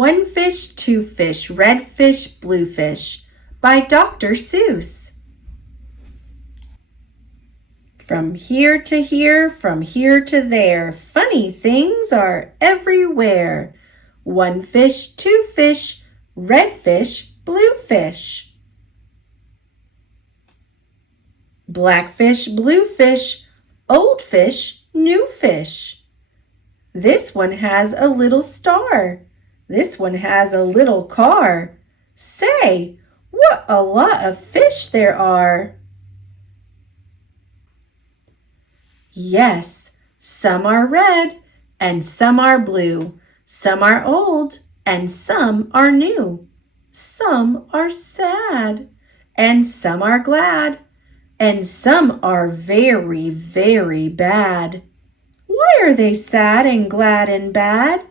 One fish, two fish, red fish, blue fish, by Dr. Seuss. From here to here, from here to there, funny things are everywhere. One fish, two fish, red fish, blue fish. Black fish, blue fish, old fish, new fish. This one has a little star. This one has a little car. Say, what a lot of fish there are. Yes, some are red and some are blue. Some are old and some are new. Some are sad and some are glad. And some are very, very bad. Why are they sad and glad and bad?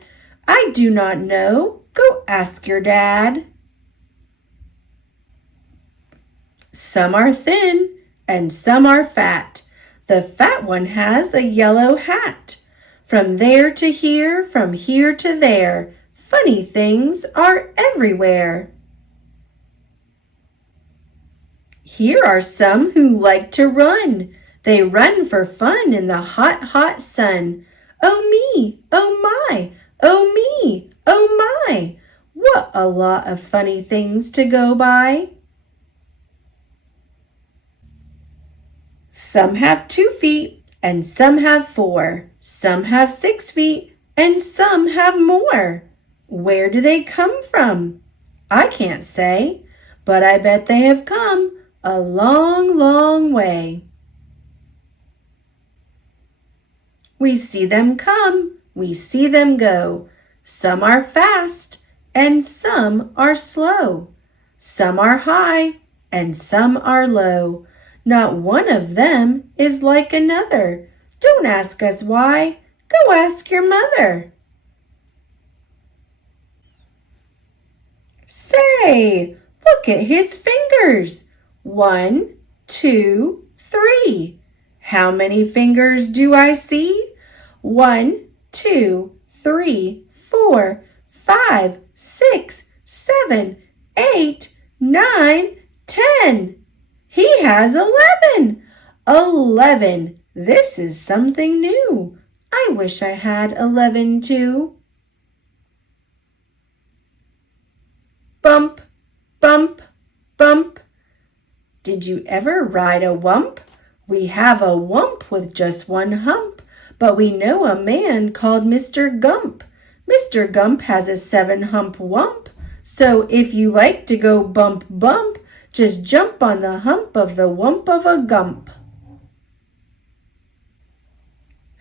I do not know. Go ask your dad. Some are thin and some are fat. The fat one has a yellow hat. From there to here, from here to there, funny things are everywhere. Here are some who like to run. They run for fun in the hot, hot sun. Oh me, oh my, oh me, oh my. What a lot of funny things to go by. Some have 2 feet and some have 4. Some have 6 feet and some have more. Where do they come from? I can't say, but I bet they have come a long, long way. We see them come, we see them go. Some are fast and some are slow. Some are high and some are low. Not one of them is like another. Don't ask us why. Go ask your mother. Say, look at his fingers. 1, 2, 3. How many fingers do I see? 1, 2, 3, 4, 5, 6, 7, 8, 9, 10. He has 11. 11. This is something new. I wish I had 11 too. Bump, bump, bump. Did you ever ride a wump? We have a wump with just 1 hump, but we know a man called Mr. Gump. Mr. Gump has a 7-hump wump. So if you like to go bump, bump, just jump on the hump of the wump of a gump.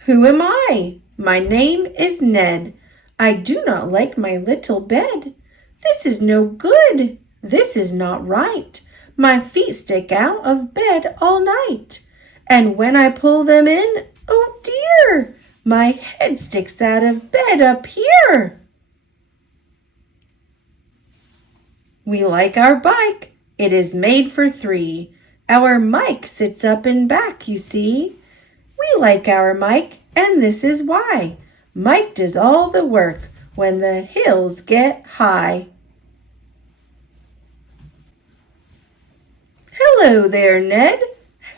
Who am I? My name is Ned. I do not like my little bed. This is no good. This is not right. My feet stick out of bed all night. And when I pull them in, oh dear, my head sticks out of bed up here. We like our bike. It is made for 3. Our Mike sits up in back, you see. We like our Mike, and this is why. Mike does all the work when the hills get high. Hello there, Ned.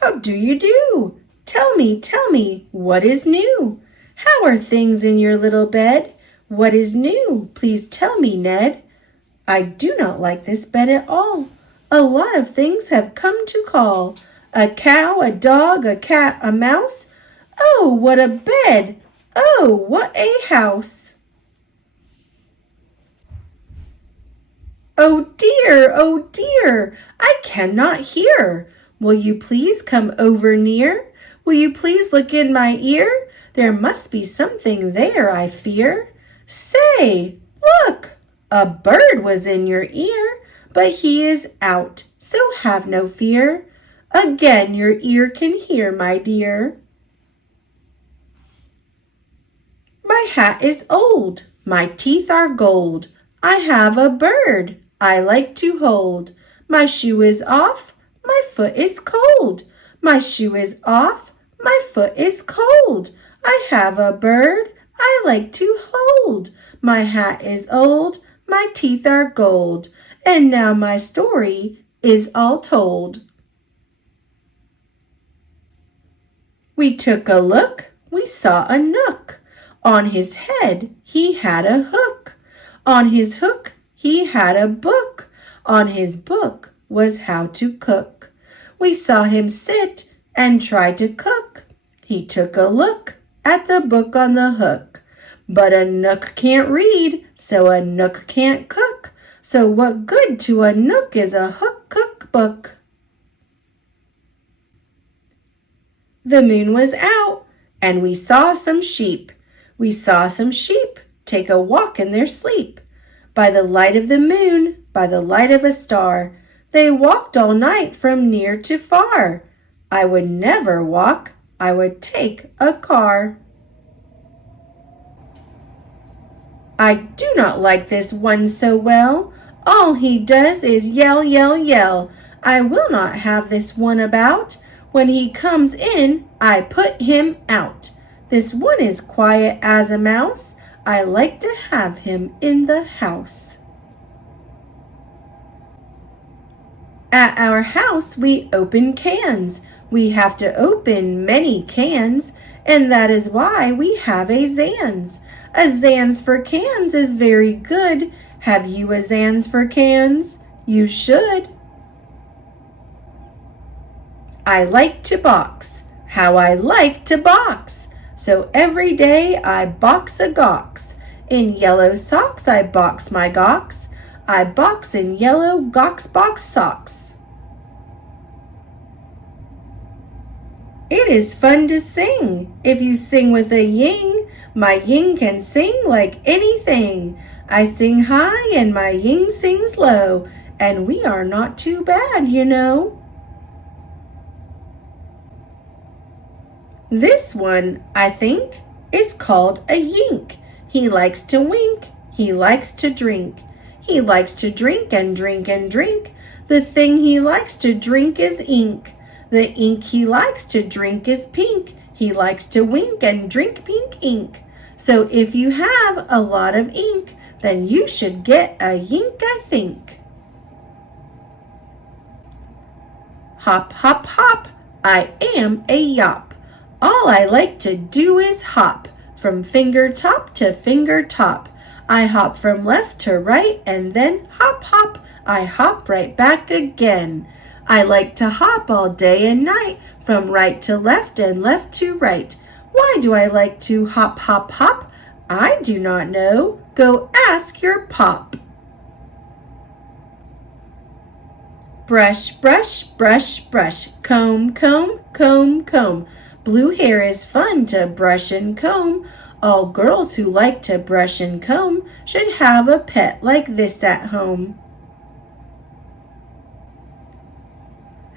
How do you do? Tell me, what is new? How are things in your little bed? What is new? Please tell me, Ned. I do not like this bed at all. A lot of things have come to call. A cow, a dog, a cat, a mouse. Oh, what a bed! Oh, what a house! Oh dear, I cannot hear. Will you please come over near? Will you please look in my ear? There must be something there, I fear. Say, look, a bird was in your ear. But he is out, so have no fear. Again your ear can hear, my dear. My hat is old, my teeth are gold. I have a bird I like to hold. My shoe is off, my foot is cold. My shoe is off, my foot is cold. I have a bird I like to hold. My hat is old, my teeth are gold, and now my story is all told. We took a look, we saw a nook. On his head he had a hook. On his hook he had a book. On his book was how to cook. We saw him sit and try to cook. He took a look at the book on the hook. But a nook can't read, so a nook can't cook. So what good to a nook is a hook cookbook? The moon was out, and we saw some sheep. We saw some sheep take a walk in their sleep. By the light of the moon, by the light of a star, they walked all night from near to far. I would never walk, I would take a car. I do not like this one so well. All he does is yell, yell, yell. I will not have this one about. When he comes in, I put him out. This one is quiet as a mouse. I like to have him in the house. At our house, we open cans. We have to open many cans, and that is why we have a Zans. A Zans for cans is very good. Have you a Zans for cans? You should. I like to box. How I like to box. So every day I box a gawks. In yellow socks I box my gawks. I box in yellow gawks box socks. It is fun to sing. If you sing with a ying, my ying can sing like anything. I sing high and my ying sings low, and we are not too bad, you know. This one, I think, is called a yink. He likes to wink. He likes to drink. He likes to drink and drink and drink. The thing he likes to drink is ink. The ink he likes to drink is pink. He likes to wink and drink pink ink. So if you have a lot of ink, then you should get a yink, I think. Hop, hop, hop, I am a yop. All I like to do is hop, from finger top to finger top. I hop from left to right and then hop, hop, I hop right back again. I like to hop all day and night, from right to left and left to right. Why do I like to hop, hop, hop? I do not know. Go ask your pop. Brush, brush, brush, brush. Comb, comb, comb, comb. Blue hair is fun to brush and comb. All girls who like to brush and comb should have a pet like this at home.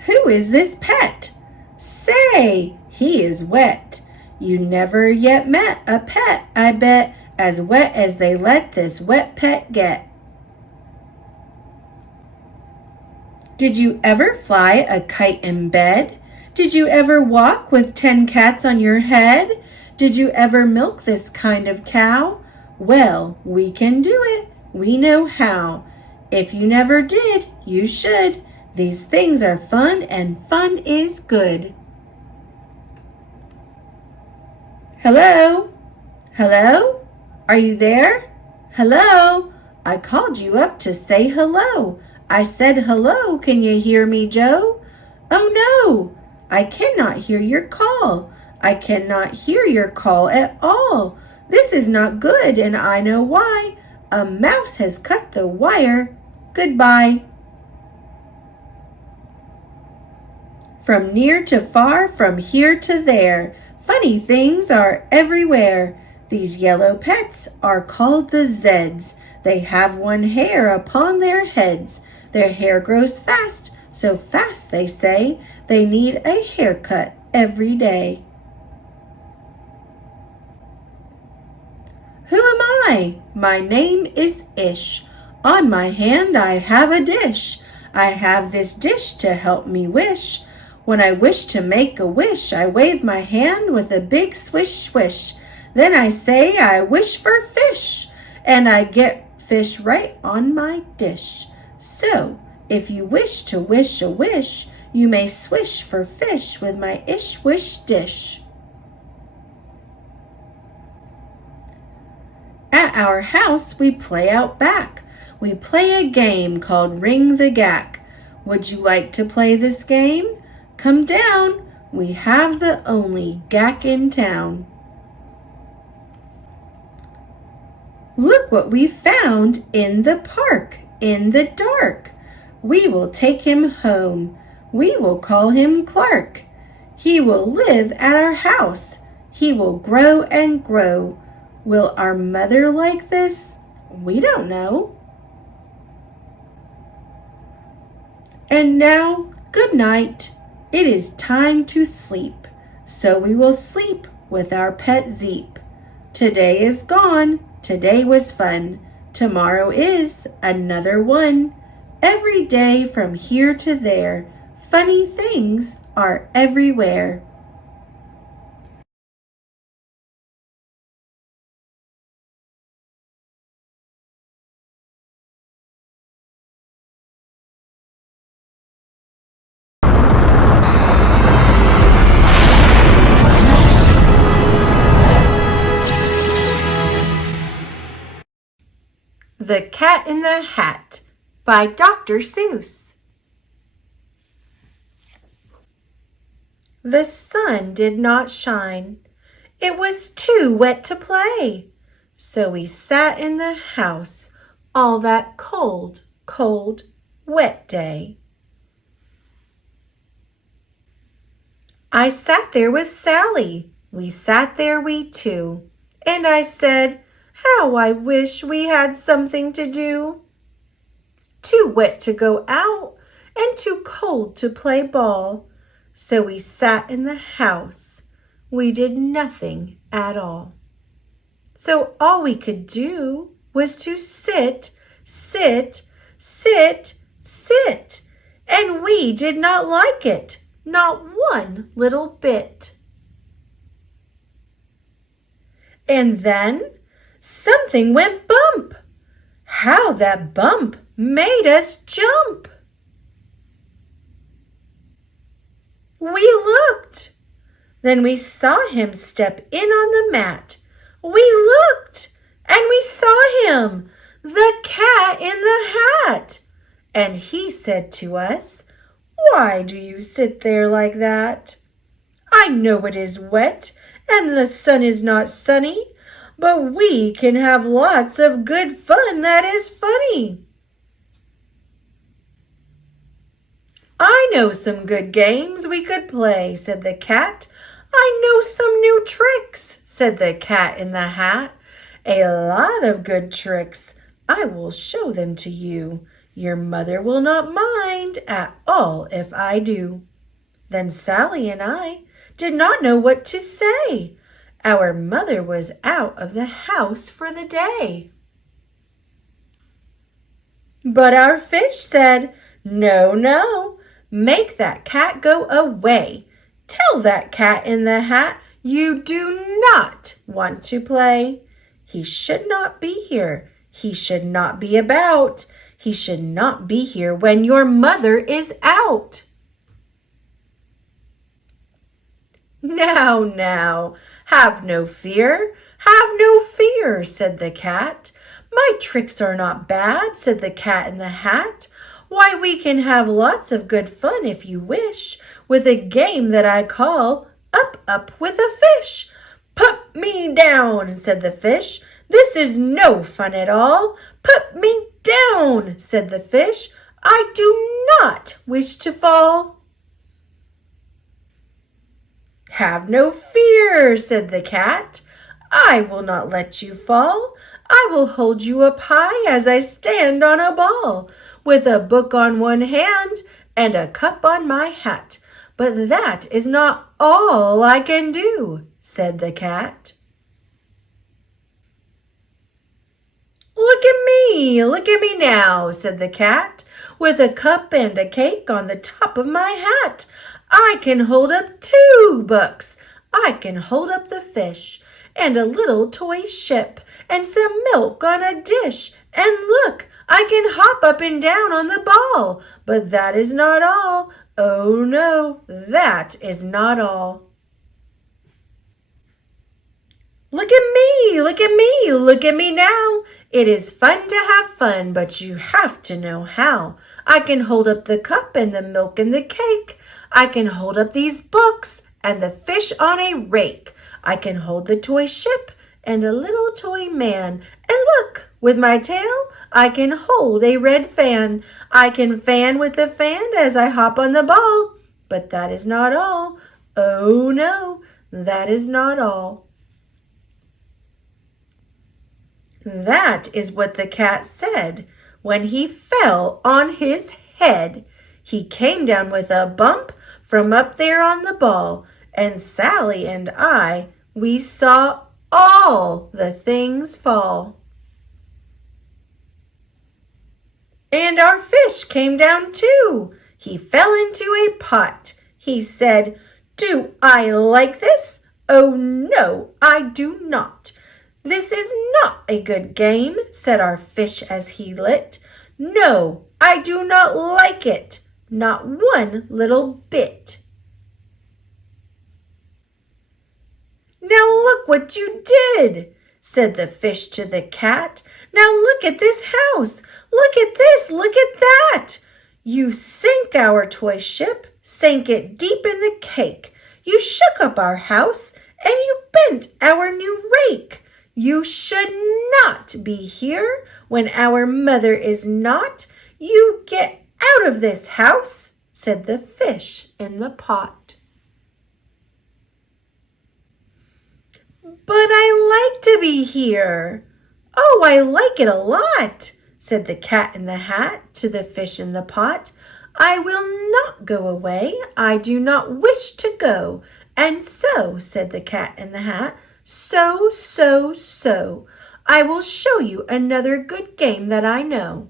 Who is this pet? Say, he is wet. You never yet met a pet, I bet, as wet as they let this wet pet get. Did you ever fly a kite in bed? Did you ever walk with 10 cats on your head? Did you ever milk this kind of cow? Well, we can do it. We know how. If you never did, you should. These things are fun and fun is good. Hello? Hello? Are you there? Hello? I called you up to say hello. I said hello. Can you hear me, Joe? Oh no, I cannot hear your call. I cannot hear your call at all. This is not good, and I know why. A mouse has cut the wire. Goodbye. From near to far, from here to there, funny things are everywhere. These yellow pets are called the Zeds. They have one hair upon their heads. Their hair grows fast, so fast they say, they need a haircut every day. Who am I? My name is Ish. On my hand I have a dish. I have this dish to help me wish. When I wish to make a wish, I wave my hand with a big swish swish. Then I say I wish for fish, and I get fish right on my dish. So, if you wish to wish a wish, you may swish for fish with my ish-wish dish. At our house we play out back. We play a game called Ring the Gack. Would you like to play this game? Come down, we have the only gack in town. Look what we found in the park, in the dark. We will take him home. We will call him Clark. He will live at our house. He will grow and grow. Will our mother like this? We don't know. And now, good night. It is time to sleep. So we will sleep with our pet Zeep. Today is gone. Today was fun. Tomorrow is another one. Every day from here to there, funny things are everywhere. The Cat in the Hat by Dr. Seuss. The sun did not shine. It was too wet to play. So we sat in the house all that cold, cold, wet day. I sat there with Sally. We sat there, we two. And I said, how I wish we had something to do. Too wet to go out and too cold to play ball. So we sat in the house. We did nothing at all. So all we could do was to sit, sit, sit, sit. And we did not like it, not one little bit. And then something went bump. How that bump made us jump. We looked. Then we saw him step in on the mat. We looked and we saw him, the cat in the hat. And he said to us, why do you sit there like that? I know it is wet and the sun is not sunny, but we can have lots of good fun that is funny. I know some good games we could play, said the cat. I know some new tricks, said the cat in the hat. A lot of good tricks. I will show them to you. Your mother will not mind at all if I do. Then Sally and I did not know what to say. Our mother was out of the house for the day. But our fish said, no, no, make that cat go away. Tell that cat in the hat you do not want to play. He should not be here. He should not be about. He should not be here when your mother is out. Now, now, have no fear, said the cat. My tricks are not bad, said the cat in the hat. Why, we can have lots of good fun if you wish, with a game that I call Up, Up with a Fish. Put me down, said the fish. This is no fun at all. Put me down, said the fish. I do not wish to fall. Have no fear, said the cat. I will not let you fall. I will hold you up high as I stand on a ball, with a book on one hand and a cup on my hat. But that is not all I can do, said the cat. Look at me now, said the cat, with a cup and a cake on the top of my hat. I can hold up 2 books. I can hold up the fish, and a little toy ship, and some milk on a dish, And look, I can hop up and down on the ball. But that is not all. Oh no, that is not all. Look at me, look at me, look at me now. It is fun to have fun, but you have to know how. I can hold up the cup and the milk and the cake. I can hold up these books and the fish on a rake. I can hold the toy ship and a little toy man. And look, with my tail, I can hold a red fan. I can fan with the fan as I hop on the ball. But that is not all. Oh no, that is not all. That is what the cat said when he fell on his head. He came down with a bump from up there on the ball, and Sally and I, we saw all the things fall. And our fish came down too. He fell into a pot. He said, "Do I like this? Oh no, I do not. This is not a good game," said our fish as he lit. "No, I do not like it, not one little bit." "Now look what you did," said the fish to the cat. "Now look at this house. Look at this, look at that. You sank our toy ship, sank it deep in the cake. You shook up our house, and you bent our new rake. You should not be here when our mother is not. You get out of this house," said the fish in the pot. "But I like to be here. Oh, I like it a lot," said the cat in the hat to the fish in the pot. "I will not go away. I do not wish to go." And so, said the cat in the hat, so, I will show you another good game that I know."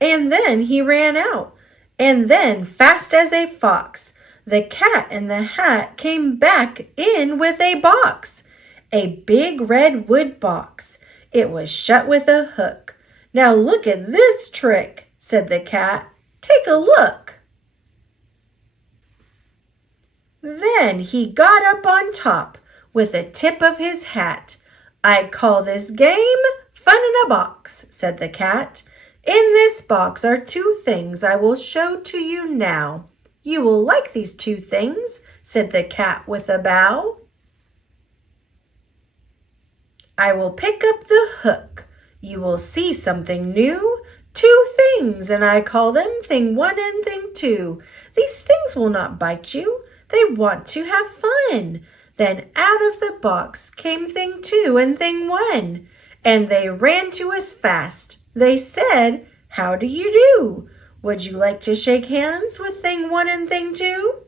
And then he ran out, and then fast as a fox, the cat in the hat came back in with a box, a big red wood box. It was shut with a hook. "Now look at this trick," said the cat. "Take a look." Then he got up on top with the tip of his hat. "I call this game Fun in a Box," said the cat. "In this box are two things I will show to you now. You will like these two things," said the cat with a bow. "I will pick up the hook. You will see something new. Two things, and I call them Thing 1 and Thing 2. These things will not bite you. They want to have fun." Then out of the box came Thing 2 and Thing 1, and they ran to us fast. They said, "How do you do? Would you like to shake hands with Thing 1 and Thing 2?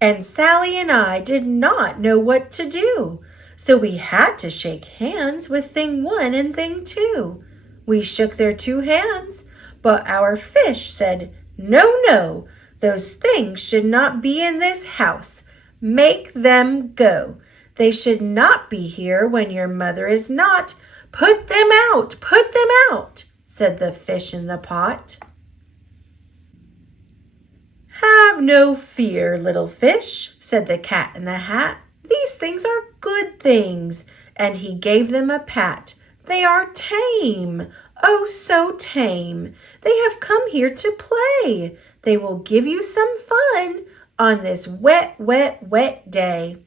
And Sally and I did not know what to do, so we had to shake hands with Thing 1 and Thing 2. We shook their two hands, but our fish said, "No, no, those things should not be in this house. Make them go. They should not be here when your mother is not. Put them out," said the fish in the pot. "Have no fear, little fish," said the cat in the hat. "These things are good things," and he gave them a pat. "They are tame, oh so tame. They have come here to play. They will give you some fun on this wet, wet, wet day."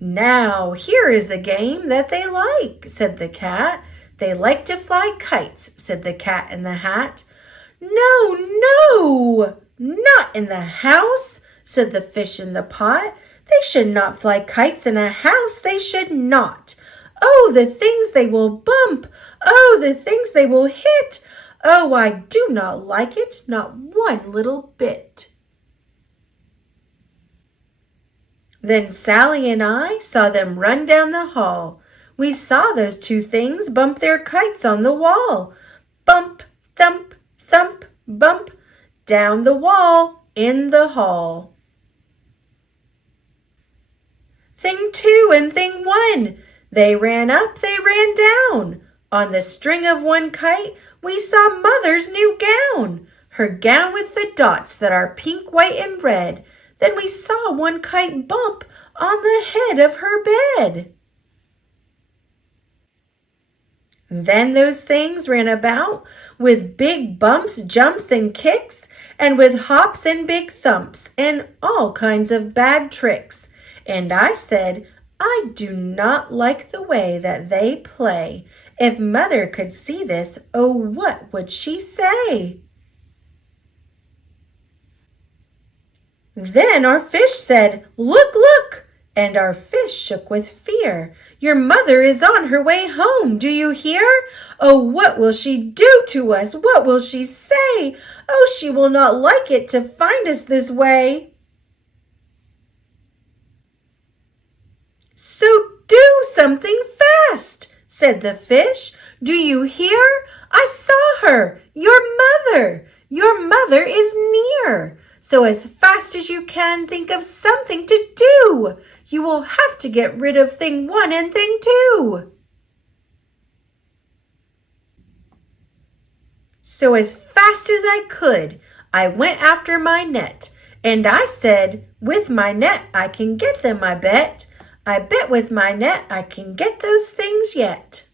"Now here is a game that they like," said the cat. "They like to fly kites," said the cat in the hat. "No, no, not in the house," said the fish in the pot. "They should not fly kites in a house, they should not. Oh, the things they will bump! Oh, the things they will hit! Oh, I do not like it, not one little bit." Then Sally and I saw them run down the hall. We saw those two things bump their kites on the wall. Bump, thump, thump, bump, down the wall in the hall. Thing 2 and Thing 1. They ran up, they ran down. On the string of one kite, we saw Mother's new gown. Her gown with the dots that are pink, white, and red. Then we saw one kite bump on the head of her bed. Then those things ran about with big bumps, jumps, and kicks, and with hops and big thumps, and all kinds of bad tricks. And I said, I do not like the way that they play. If Mother could see this, oh, what would she say? Then our fish said, Look, look! And our fish shook with fear. Your mother is on her way home, do you hear? Oh, what will she do to us? What will she say? Oh, she will not like it to find us this way. So do something fast, said the fish. Do you hear? I saw her, your mother. Your mother is near. So as fast as you can, think of something to do. You will have to get rid of Thing 1 and Thing 2. So as fast as I could, I went after my net. And I said, with my net I can get them, I bet. I bet with my net I can get those things yet.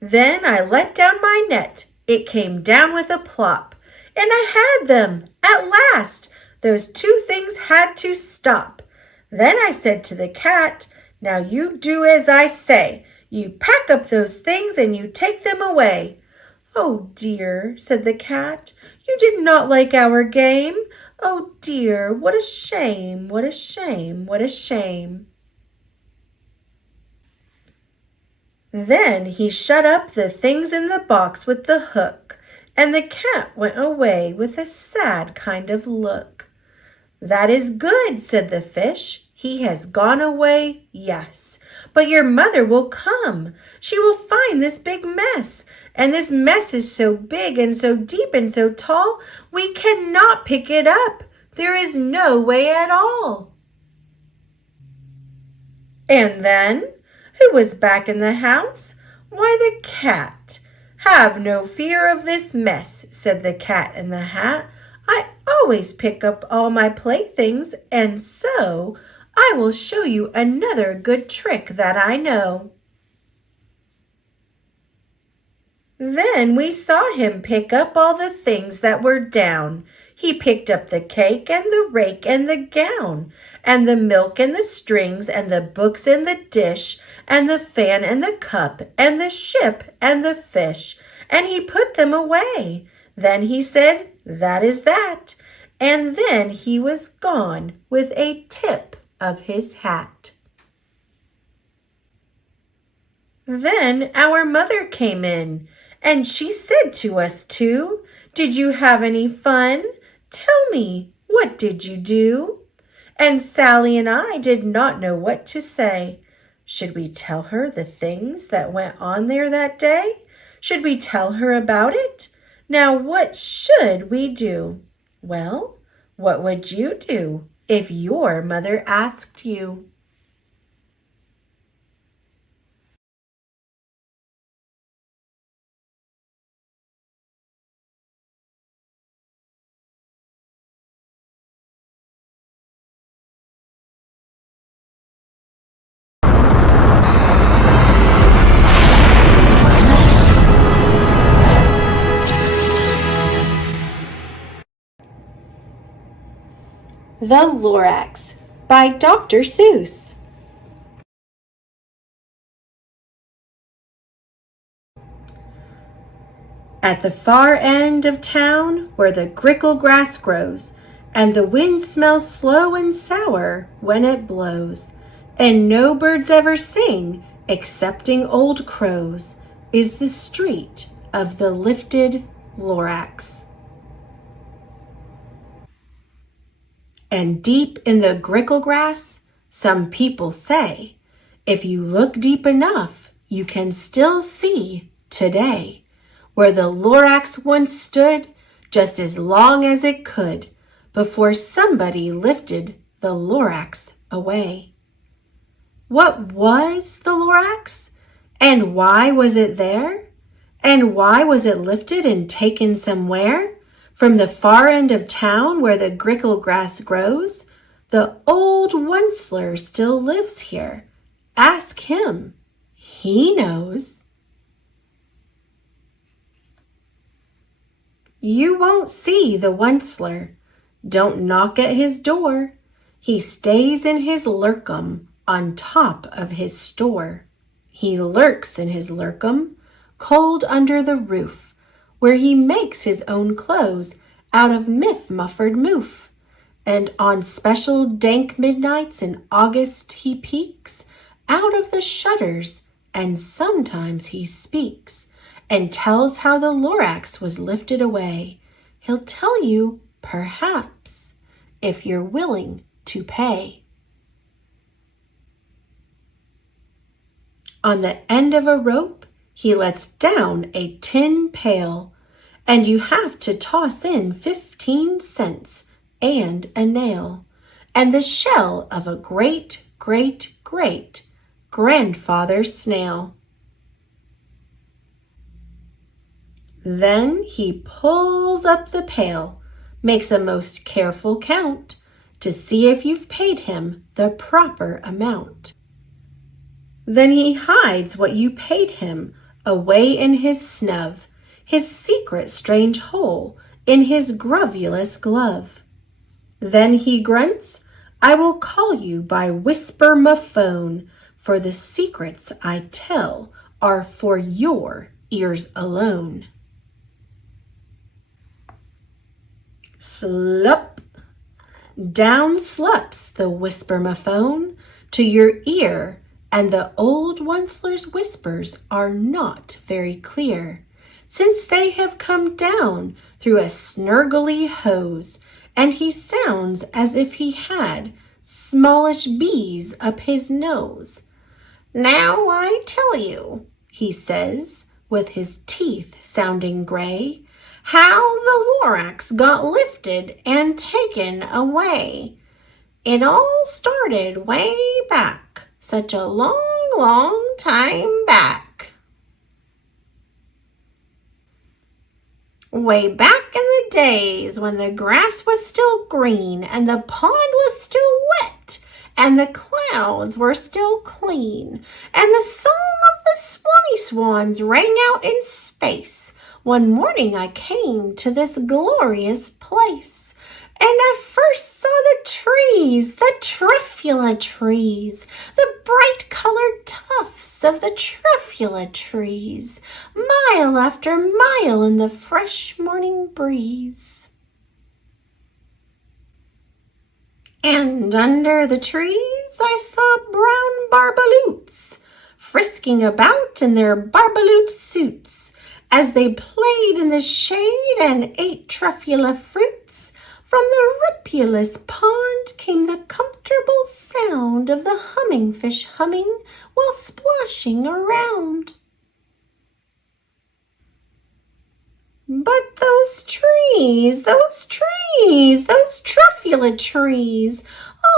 Then I let down my net. It came down with a plop, and I had them at last. Those 2 things had to stop. Then I said to the cat, now you do as I say. You pack up those things and you take them away. Oh dear, said the cat, you did not like our game. Oh dear, what a shame, what a shame, what a shame. Then he shut up the things in the box with the hook, and the cat went away with a sad kind of look. That is good, said the fish. He has gone away, yes, but your mother will come. She will find this big mess, and this mess is so big and so deep and so tall, we cannot pick it up. There is no way at all. And then, who was back in the house? Why, the cat. Have no fear of this mess, said the cat in the hat. I always pick up all my playthings, and so I will show you another good trick that I know. Then we saw him pick up all the things that were down. He picked up the cake and the rake and the gown, and the milk and the strings and the books and the dish, and the fan and the cup, and the ship and the fish, and he put them away. Then he said, that is that, and then he was gone with a tip of his hat. Then our mother came in, and she said to us too, did you have any fun? Tell me, what did you do? And Sally and I did not know what to say. Should we tell her the things that went on there that day? Should we tell her about it? Now what should we do? Well, what would you do if your mother asked you? The Lorax by Dr. Seuss. At the far end of town where the grickle grass grows, and the wind smells slow and sour when it blows, and no birds ever sing excepting old crows, is the street of the lifted Lorax. And deep in the grickle grass, some people say, if you look deep enough, you can still see today where the Lorax once stood just as long as it could before somebody lifted the Lorax away. What was the Lorax? And why was it there? And why was it lifted and taken somewhere? From the far end of town where the grickle grass grows? The old Onceler still lives here. Ask him. He knows. You won't see the Onceler. Don't knock at his door. He stays in his lurkum on top of his store. He lurks in his lurkum, cold under the roof, where he makes his own clothes out of myth-muffered moof. And on special dank midnights in August he peeks out of the shutters, and sometimes he speaks and tells how the Lorax was lifted away. He'll tell you, perhaps, if you're willing to pay. On the end of a rope, he lets down a tin pail, and you have to toss in 15 cents and a nail, and the shell of a great, great, great grandfather snail. Then he pulls up the pail, makes a most careful count to see if you've paid him the proper amount. Then he hides what you paid him away in his snub, his secret strange hole in his grovulous glove. Then he grunts, I will call you by whisper-ma-phone, for the secrets I tell are for your ears alone. Slup! Down slups the whisper-ma-phone to your ear, and the old Onceler's whispers are not very clear, since they have come down through a snurgly hose, and he sounds as if he had smallish bees up his nose. Now I tell you, he says, with his teeth sounding gray, how the Lorax got lifted and taken away. It all started way back, such a long, long time back. Way back in the days when the grass was still green and the pond was still wet and the clouds were still clean and the song of the swanny swans rang out in space, one morning I came to this glorious place. And I first saw the trees, the truffula trees, the bright-colored tufts of the truffula trees, mile after mile in the fresh morning breeze. And under the trees I saw brown barbaloots, frisking about in their barbaloot suits, as they played in the shade and ate truffula fruits. From the ripulous pond came the comfortable sound of the humming fish humming while splashing around. But those trees, those truffula trees,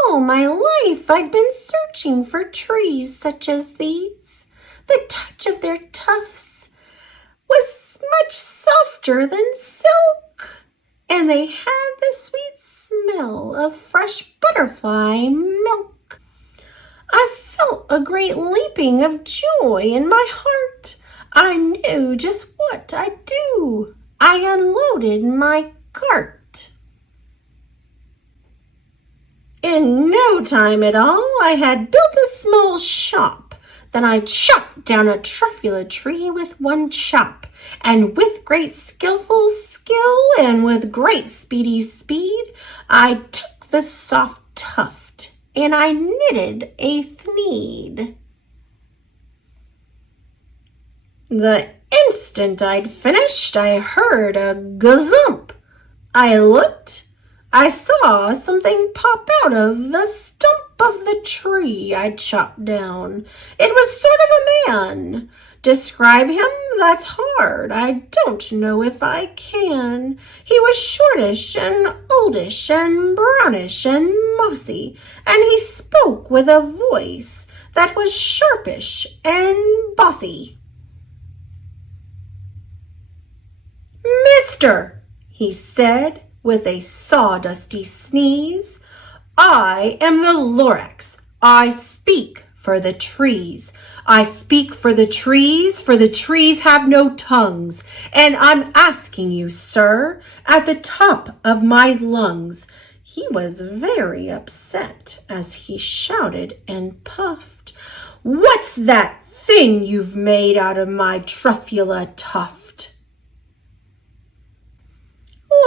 all my life I'd been searching for trees such as these. The touch of their tufts was much softer than silk, and they had the sweet smell of fresh butterfly milk. I felt a great leaping of joy in my heart. I knew just what I'd do. I unloaded my cart. In no time at all, I had built a small shop. Then I chopped down a truffula tree with one chop, and with great skillful skill and with great speedy speed, I took the soft tuft and I knitted a thneed. The instant I'd finished, I heard a gazump. I looked, I saw something pop out of the stump of the tree I chopped down. It was sort of a man. Describe him? That's hard. I don't know if I can. He was shortish and oldish and brownish and mossy, and he spoke with a voice that was sharpish and bossy. "Mister," he said with a sawdusty sneeze, "I am the Lorax. I speak for the trees. I speak for the trees have no tongues, and I'm asking you, sir, at the top of my lungs." He was very upset as he shouted and puffed. "What's that thing you've made out of my truffula tuft?"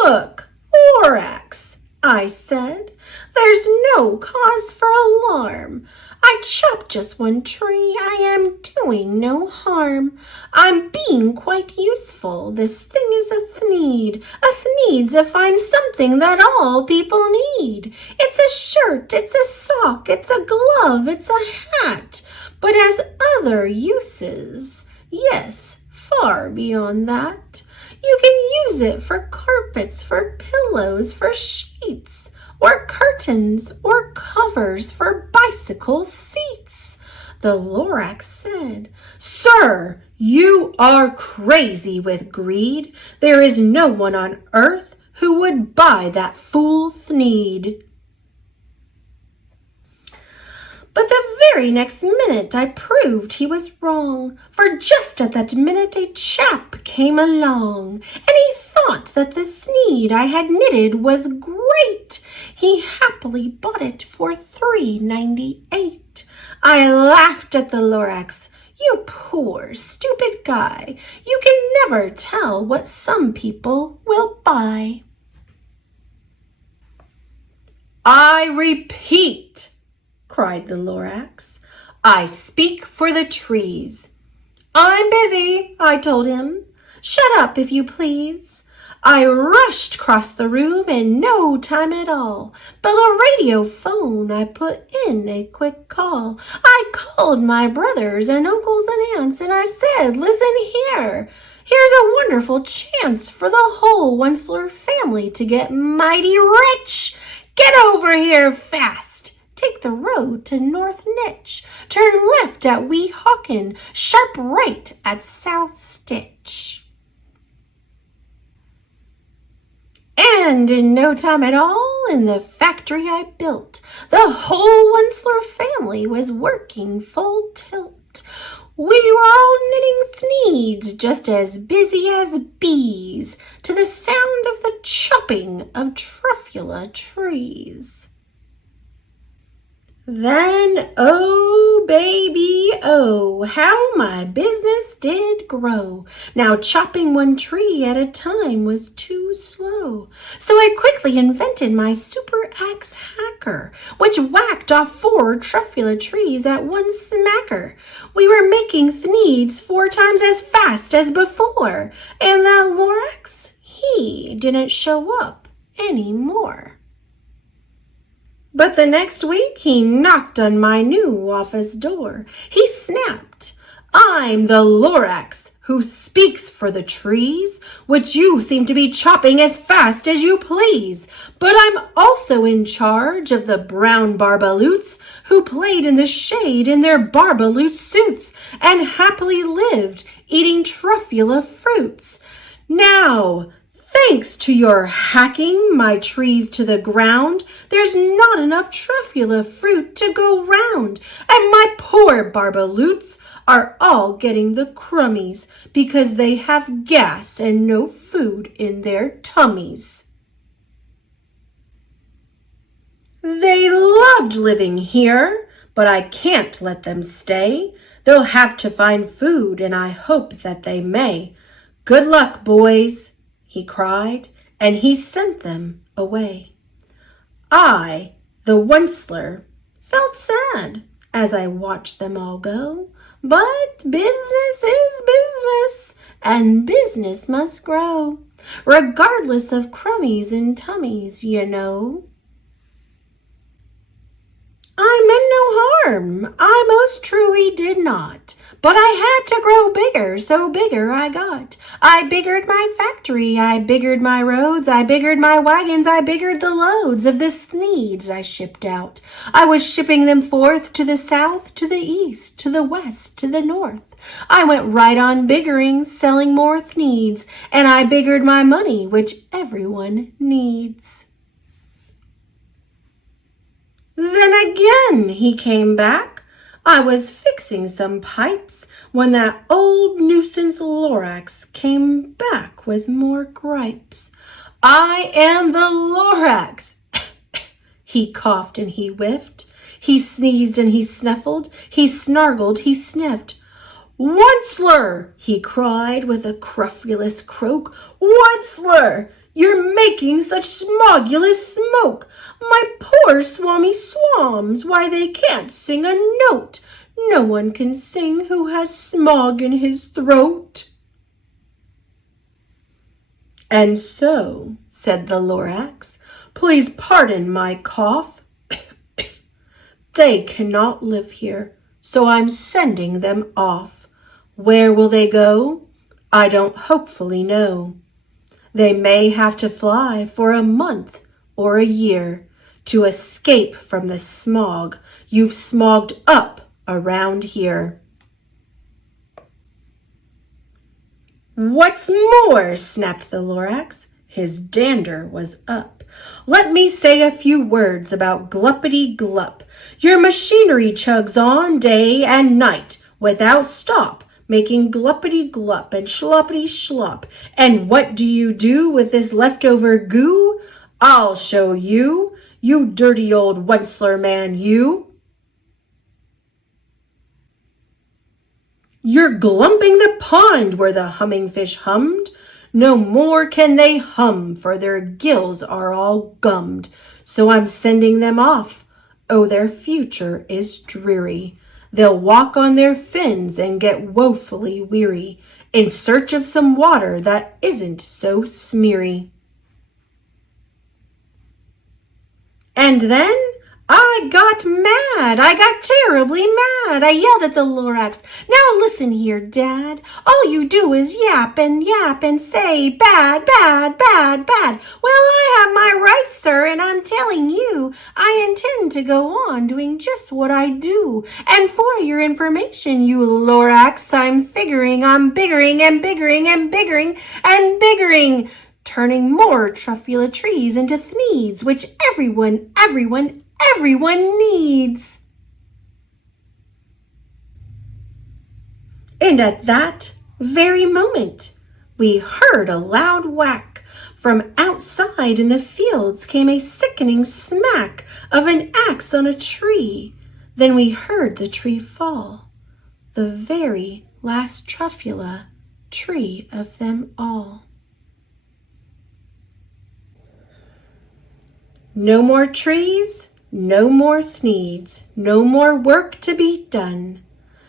"Look, Lorax," I said, "there's no cause for alarm. I chopped just one tree. I am doing no harm. I'm being quite useful. This thing is a thneed. A thneed's a fine something that all people need. It's a shirt, it's a sock, it's a glove, it's a hat, but has other uses. Yes, far beyond that. You can use it for carpets, for pillows, for sheets, or curtains, or covers for bicycle seats." The Lorax said, "Sir, you are crazy with greed. There is no one on earth who would buy that fool thneed." But the very next minute I proved he was wrong, for just at that minute a chap came along, and he thought that the thneed I had knitted was great. He happily bought it for $3.98. I laughed at the Lorax. "You poor, stupid guy. You can never tell what some people will buy." "I repeat," cried the Lorax, "I speak for the trees." "I'm busy," I told him. "Shut up, if you please." I rushed across the room in no time at all. But a radio phone, I put in a quick call. I called my brothers and uncles and aunts, and I said, "Listen here. Here's a wonderful chance for the whole Onceler family to get mighty rich. Get over here fast. Take the road to North Nitch. Turn left at Weehawken. Sharp right at South Stitch." And in no time at all, in the factory I built, the whole Onceler family was working full tilt. We were all knitting thneeds, just as busy as bees, to the sound of the chopping of truffula trees. Then, oh, baby, oh, how my business did grow. Now chopping one tree at a time was too slow. So I quickly invented my super axe hacker, which whacked off 4 truffula trees at one smacker. We were making thneeds 4 times as fast as before, and that Lorax, he didn't show up anymore. But the next week he knocked on my new office door. He snapped, "I'm the Lorax who speaks for the trees, which you seem to be chopping as fast as you please. But I'm also in charge of the brown barbaloots who played in the shade in their barbaloot suits and happily lived eating truffula fruits. Now, thanks to your hacking my trees to the ground, there's not enough truffula fruit to go round, and my poor barbaloots are all getting the crummies because they have gas and no food in their tummies." They loved living here, but I can't let them stay. They'll have to find food, and I hope that they may. Good luck, boys, he cried, and he sent them away. I, the Onceler, felt sad as I watched them all go, but business is business, and business must grow, regardless of crummies and tummies, you know. I meant no harm, I most truly did not. But I had to grow bigger, so bigger I got. I biggered my factory, I biggered my roads, I biggered my wagons, I biggered the loads of the Sneeds I shipped out. I was shipping them forth to the south, to the east, to the west, to the north. I went right on biggering, selling more Thneeds, and I biggered my money, which everyone needs. Then again he came back. I was fixing some pipes when that old nuisance Lorax came back with more gripes. I am the Lorax. He coughed and he whiffed. He sneezed and he snuffled. He snargled, he sniffed. Onceler, he cried with a crufulous croak. Onceler, you're making such smogulous smoke. My poor swammy swams, why they can't sing a note. No one can sing who has smog in his throat. And so, said the Lorax, please pardon my cough. They cannot live here, so I'm sending them off. Where will they go? I don't hopefully know. They may have to fly for a month or a year to escape from the smog you've smogged up around here. What's more, snapped the Lorax, his dander was up. Let me say a few words about Gluppity-Glup. Your machinery chugs on day and night without stop, making Gluppity-Glup and Schloppity-Schlop. And what do you do with this leftover goo? I'll show you, you dirty old Onceler man, you. You're glumping the pond where the humming fish hummed. No more can they hum, for their gills are all gummed. So I'm sending them off. Oh, their future is dreary. They'll walk on their fins and get woefully weary, in search of some water that isn't so smeary. And then I got mad. I got terribly mad. I yelled at the Lorax, now listen here, Dad. All you do is yap and say bad, bad, bad, bad. Well, I have my rights, sir, and I'm telling you, I intend to go on doing just what I do. And for your information, you Lorax, I'm figuring I'm biggering and biggering and biggering and biggering, turning more truffula trees into Thneeds, which everyone needs. And at that very moment, we heard a loud whack. From outside in the fields came a sickening smack of an axe on a tree. Then we heard the tree fall, the very last truffula tree of them all. No more trees, no more Thneeds, no more work to be done.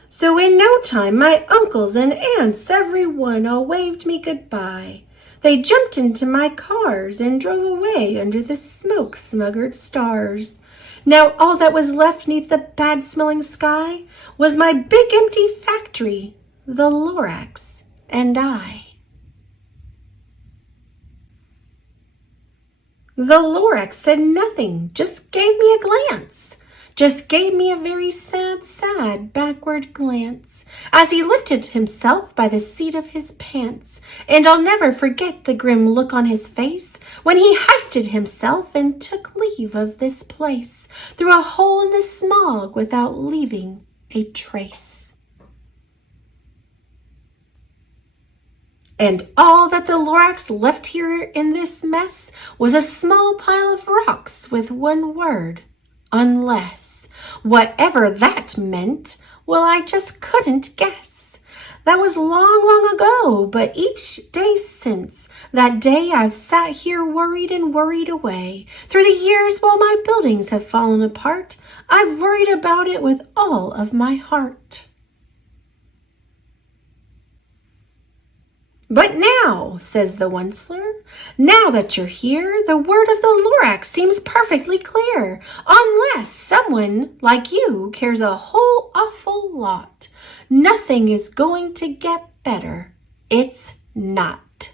So in no time my uncles and aunts, every one, all waved me goodbye. They jumped into my cars and drove away under the smoke-smuggered stars. Now all that was left 'neath the bad-smelling sky was my big empty factory, the Lorax and I. The Lorax said nothing, just gave me a glance, just gave me a very sad, sad backward glance, as he lifted himself by the seat of his pants, and I'll never forget the grim look on his face when he hoisted himself and took leave of this place, through a hole in the smog without leaving a trace. And all that the Lorax left here in this mess was a small pile of rocks with one word, unless. Whatever that meant, well, I just couldn't guess. That was long, long ago, but each day since that day I've sat here worried and worried away. Through the years while my buildings have fallen apart, I've worried about it with all of my heart. But now, says the Onceler, Now that you're here, the word of the Lorax seems perfectly clear, unless someone like you cares a whole awful lot. Nothing is going to get better. It's not.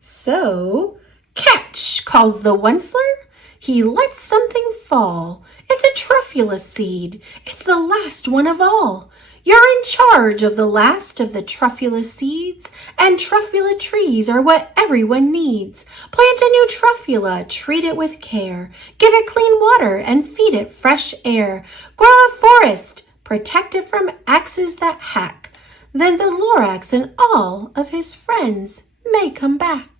So, catch, calls the Onceler. He lets something fall. It's a truffula seed. It's the last one of all. You're in charge of the last of the truffula seeds, and truffula trees are what everyone needs. Plant a new truffula, treat it with care. Give it clean water and feed it fresh air. Grow a forest, protect it from axes that hack. Then the Lorax and all of his friends may come back.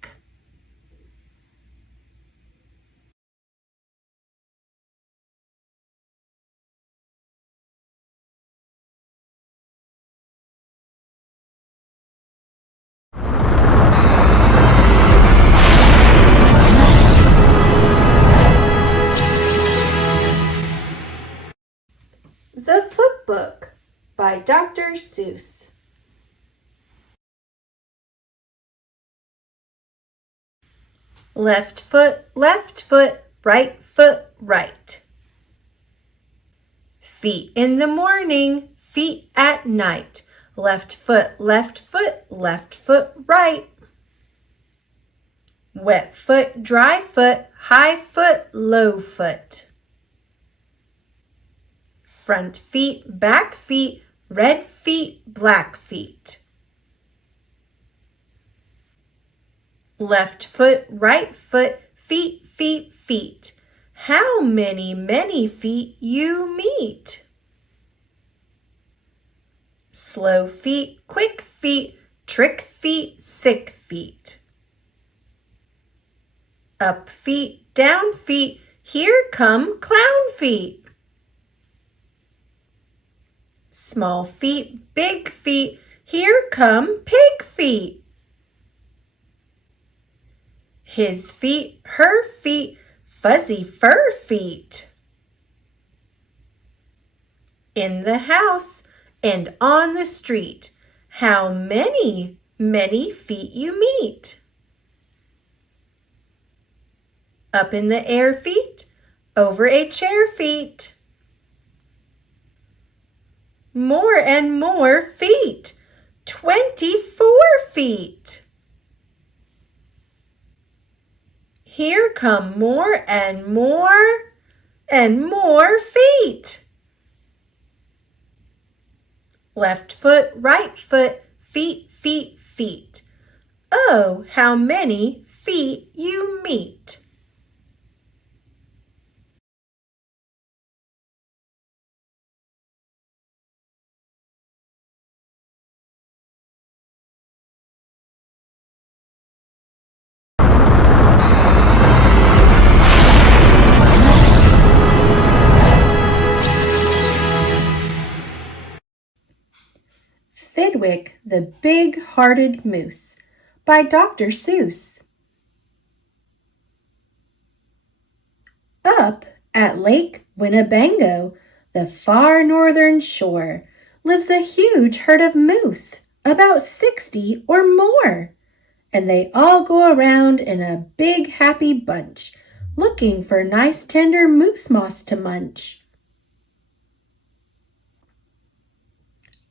The Foot Book by Dr. Seuss. Left foot, right foot, right. Feet in the morning, feet at night. Left foot, left foot, right. Wet foot, dry foot, high foot, low foot. Front feet, back feet, red feet, black feet. Left foot, right foot, feet, feet, feet. How many, many feet you meet. Slow feet, quick feet, trick feet, sick feet. Up feet, down feet, here come clown feet. Small feet, big feet, here come pig feet. His feet, her feet, fuzzy fur feet. In the house and on the street, how many, many feet you meet. Up in the air feet, over a chair feet. More and more feet, 24 feet. Here come more and more feet. Left foot, right foot, feet, feet, feet. Oh, how many feet you meet. Fidwick the Big-Hearted Moose by Dr. Seuss. Up at Lake Winnebago, the far northern shore, lives a huge herd of moose, about 60 or more. And they all go around in a big happy bunch, looking for nice tender moose moss to munch.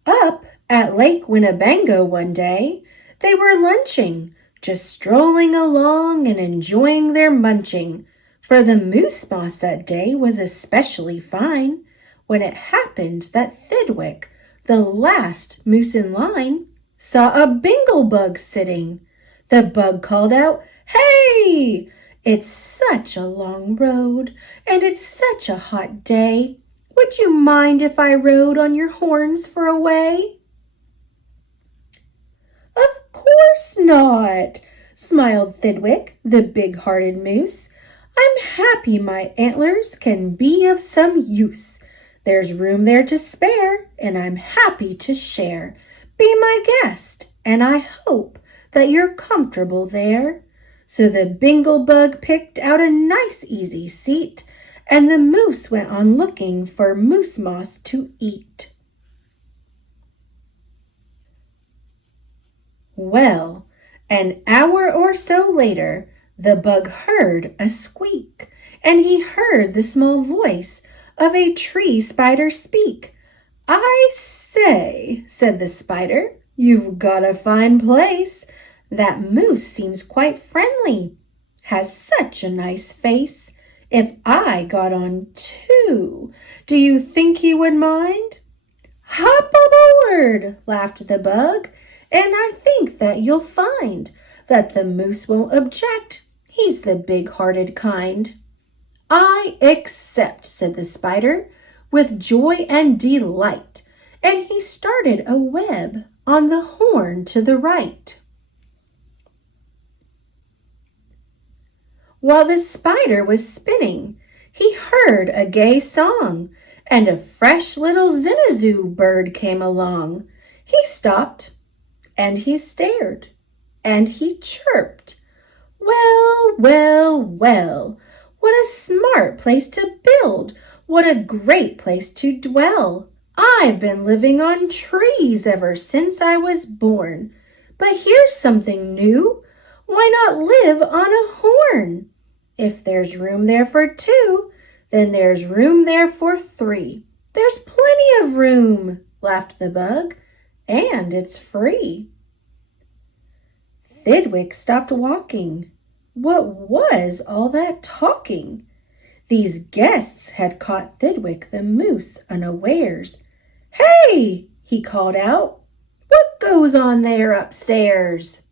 Up at Lake Winnebago one day, they were lunching, just strolling along and enjoying their munching, for the moose moss that day was especially fine, when it happened that Thidwick, the last moose in line, saw a bingle bug sitting. The bug called out, "Hey! It's such a long road, and it's such a hot day. Would you mind if I rode on your horns for a way?" "Of course not," smiled Thidwick, the big-hearted moose. "I'm happy my antlers can be of some use. There's room there to spare, and I'm happy to share. Be my guest, and I hope that you're comfortable there." So the bingle bug picked out a nice easy seat, and the moose went on looking for moose moss to eat. Well, an hour or so later, the bug heard a squeak, and he heard the small voice of a tree spider speak. "I say," said the spider, "you've got a fine place. That moose seems quite friendly, has such a nice face. If I got on too, do you think he would mind?" "Hop aboard," laughed the bug, "and I think that you'll find that the moose won't object. He's the big-hearted kind." "I accept," said the spider, with joy and delight, and he started a web on the horn to the right. While the spider was spinning, he heard a gay song, and a fresh little zinazoo bird came along. He stopped, and he stared, and he chirped. "Well, well, well, what a smart place to build! What a great place to dwell! I've been living on trees ever since I was born. But here's something new. Why not live on a horn? If there's room there for two, then there's room there for three. There's plenty of room," laughed the bug, "and it's free." Thidwick stopped walking. What was all that talking? These guests had caught Thidwick the moose unawares. "Hey!" he called out. "What goes on there upstairs?"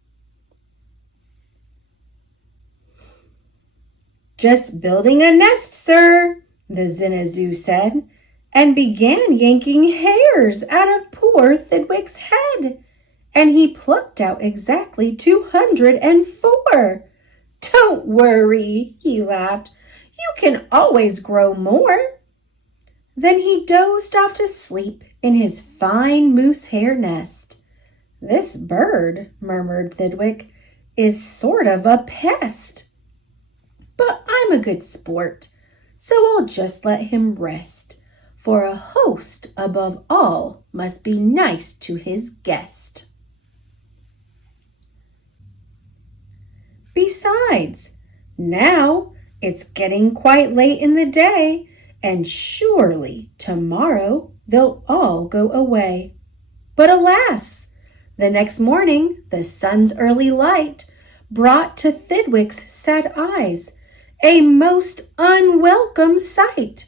"Just building a nest, sir," the zinazoo said, and began yanking hairs out of poor Thidwick's head. And he plucked out exactly 204. "Don't worry," he laughed. "You can always grow more." Then he dozed off to sleep in his fine moose hair nest. "This bird," murmured Thidwick, "is sort of a pest. But I'm a good sport, so I'll just let him rest, for a host above all must be nice to his guest." Besides, now it's getting quite late in the day, and surely tomorrow they'll all go away. But alas, the next morning the sun's early light brought to Thidwick's sad eyes a most unwelcome sight.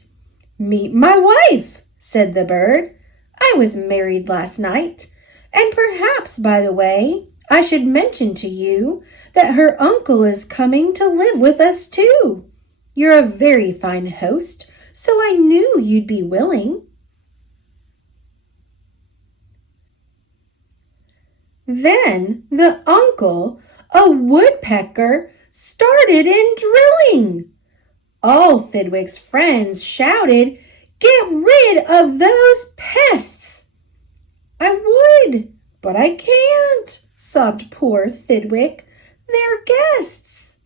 "Meet my wife," said the bird. "I was married last night, and perhaps, by the way, I should mention to you that her uncle is coming to live with us too. You're a very fine host, so I knew you'd be willing." Then the uncle, a woodpecker, started in drilling. All Thidwick's friends shouted, "Get rid of those pests!" "I would, but I can't," sobbed poor Thidwick. "They're guests."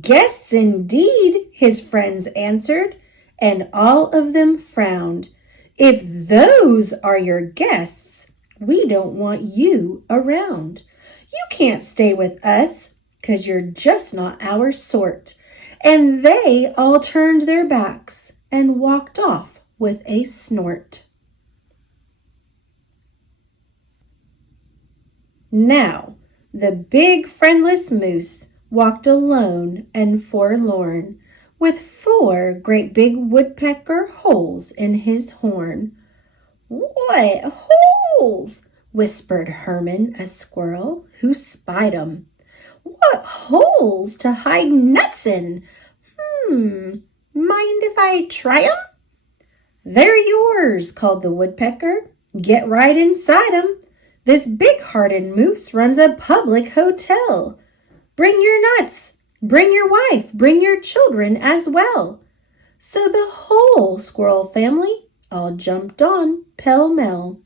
"Guests indeed," his friends answered, and all of them frowned. "If those are your guests, we don't want you around. You can't stay with us, 'cause you're just not our sort." And they all turned their backs and walked off with a snort. Now, the big friendless moose walked alone and forlorn, with 4 great big woodpecker holes in his horn. "What holes?" whispered Herman, a squirrel, who spied 'em. "What holes to hide nuts in? Mind if I try 'em?" "They're yours," called the woodpecker. "Get right inside 'em. This big-hearted moose runs a public hotel. Bring your nuts, bring your wife, bring your children as well." So the whole squirrel family all jumped on pell-mell.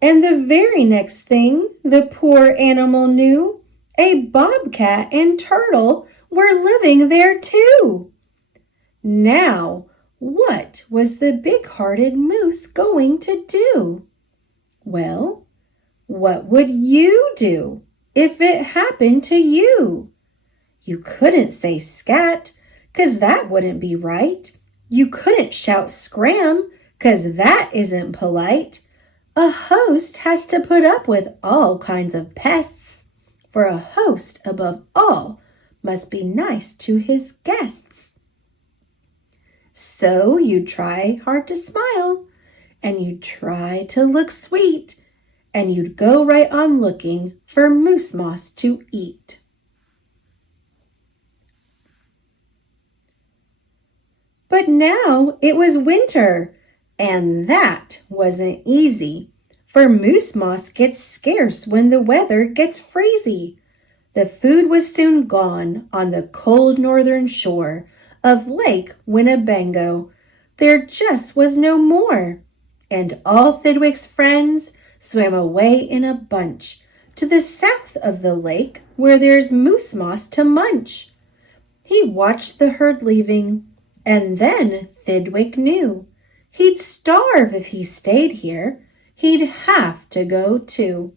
And the very next thing the poor animal knew, a bobcat and turtle were living there too. Now, What was the big-hearted moose going to do? Well, what would you do if it happened to you? You couldn't say scat, 'cause that wouldn't be right. You couldn't shout scram, 'cause that isn't polite. A host has to put up with all kinds of pests, for a host above all must be nice to his guests. So you'd try hard to smile, and you'd try to look sweet, and you'd go right on looking for moose moss to eat. But now it was winter, and that wasn't easy, for moose moss gets scarce when the weather gets freezy. The food was soon gone on the cold northern shore of Lake Winnebago. There just was no more, and all Thidwick's friends swam away in a bunch to the south of the lake where there's moose moss to munch. He watched the herd leaving, and then Thidwick knew he'd starve if he stayed here. He'd have to go too.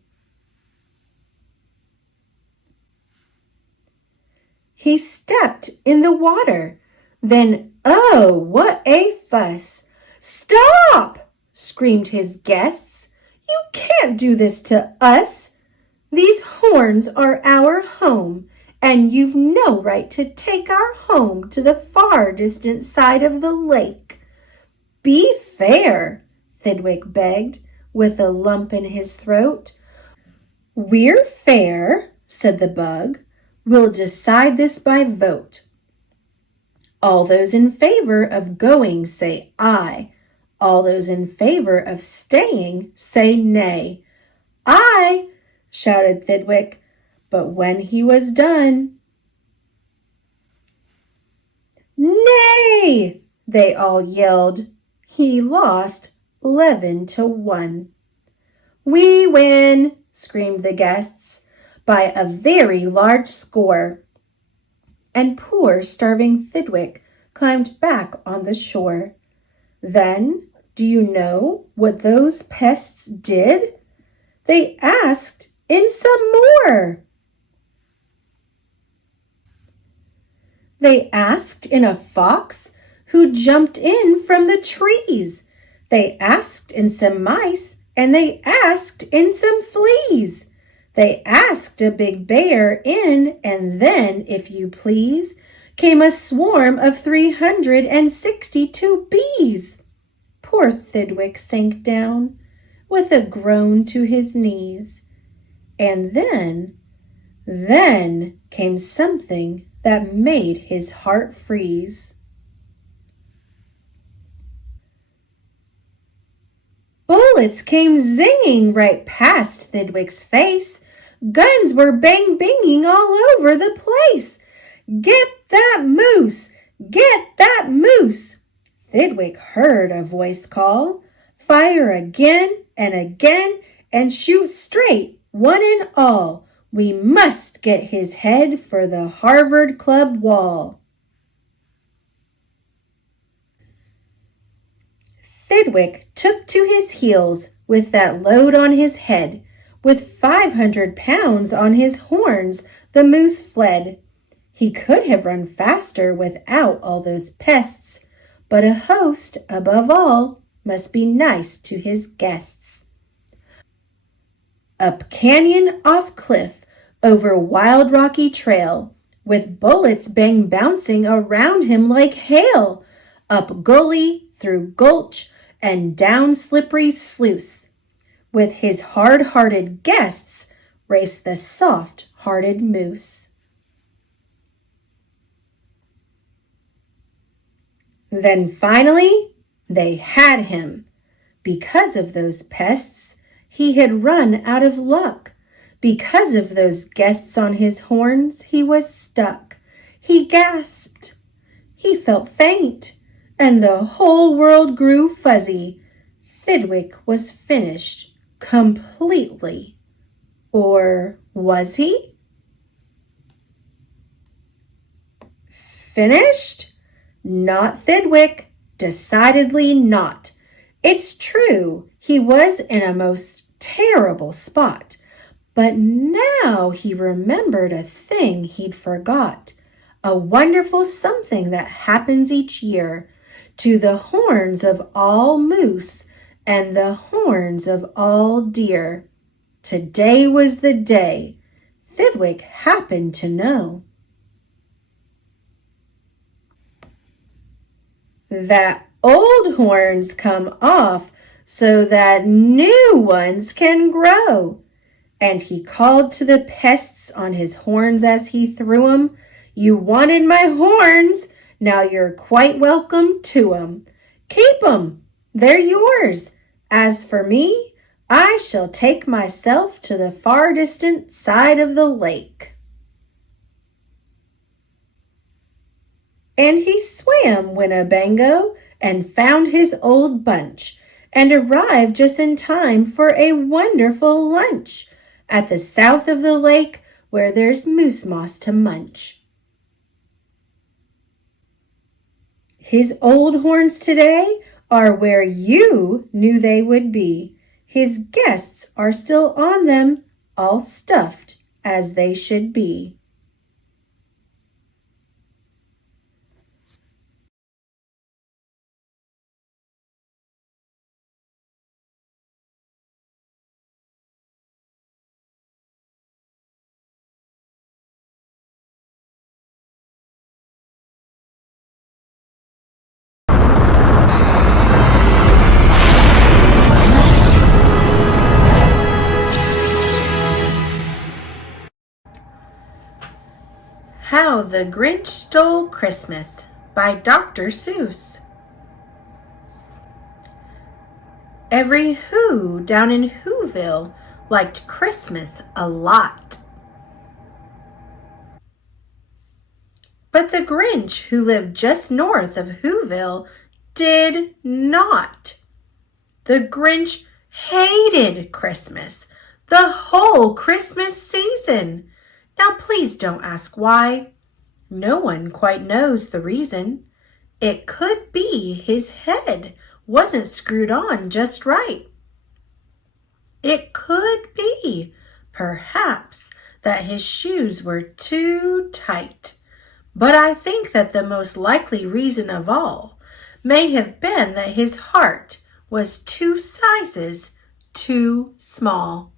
He stepped in the water. Then, oh, what a fuss! "Stop!" screamed his guests. "You can't do this to us. These horns are our home, and you've no right to take our home to the far distant side of the lake." "Be fair," Thidwick begged, with a lump in his throat. "We're fair," said the bug. "We'll decide this by vote. All those in favor of going say aye. All those in favor of staying say nay." "Aye," shouted Thidwick, but when he was done, "Nay!" they all yelled. He lost 11-1. "We win!" screamed the guests, "by a very large score." And poor starving Thidwick climbed back on the shore. Then, do you know what those pests did? They asked in some more. They asked in a fox who jumped in from the trees. They asked in some mice, and they asked in some fleas. They asked a big bear in, and then, if you please, came a swarm of 362 bees. Poor Thidwick sank down with a groan to his knees. And then came something that made his heart freeze. Bullets came zinging right past Thidwick's face. Guns were bang-banging all over the place. "Get that moose! Get that moose!" Thidwick heard a voice call. "Fire again and again, and shoot straight, one and all. We must get his head for the Harvard Club wall." Thidwick took to his heels with that load on his head. With 500 pounds on his horns, the moose fled. He could have run faster without all those pests, but a host, above all, must be nice to his guests. Up canyon, off cliff, over wild rocky trail, with bullets bang bouncing around him like hail, up gully, through gulch, and down slippery sluice. With his hard-hearted guests raced the soft-hearted moose. Then finally, they had him. Because of those pests, he had run out of luck. Because of those guests on his horns, he was stuck. He gasped. He felt faint, and the whole world grew fuzzy. Thidwick was finished completely. Or was he? Finished? Not Thidwick. Decidedly not. It's true, he was in a most terrible spot. But now he remembered a thing he'd forgot, a wonderful something that happens each year to the horns of all moose and the horns of all deer. Today was the day. Thidwig happened to know that old horns come off so that new ones can grow. And he called to the pests on his horns as he threw 'em, "You wanted my horns, now you're quite welcome to 'em. Keep 'em, they're yours. As for me, I shall take myself to the far distant side of the lake." And he swam Winnebago and found his old bunch and arrived just in time for a wonderful lunch at the south of the lake where there's moose moss to munch. His old horns today are where you knew they would be. His guests are still on them, all stuffed as they should be. How the Grinch Stole Christmas by Dr. Seuss. Every Who down in Whoville liked Christmas a lot. But the Grinch, who lived just north of Whoville, did not. The Grinch hated Christmas, the whole Christmas season. Now please don't ask why. No one quite knows the reason. It could be his head wasn't screwed on just right. It could be, perhaps, that his shoes were too tight. But I think that the most likely reason of all may have been that his heart was 2 sizes too small.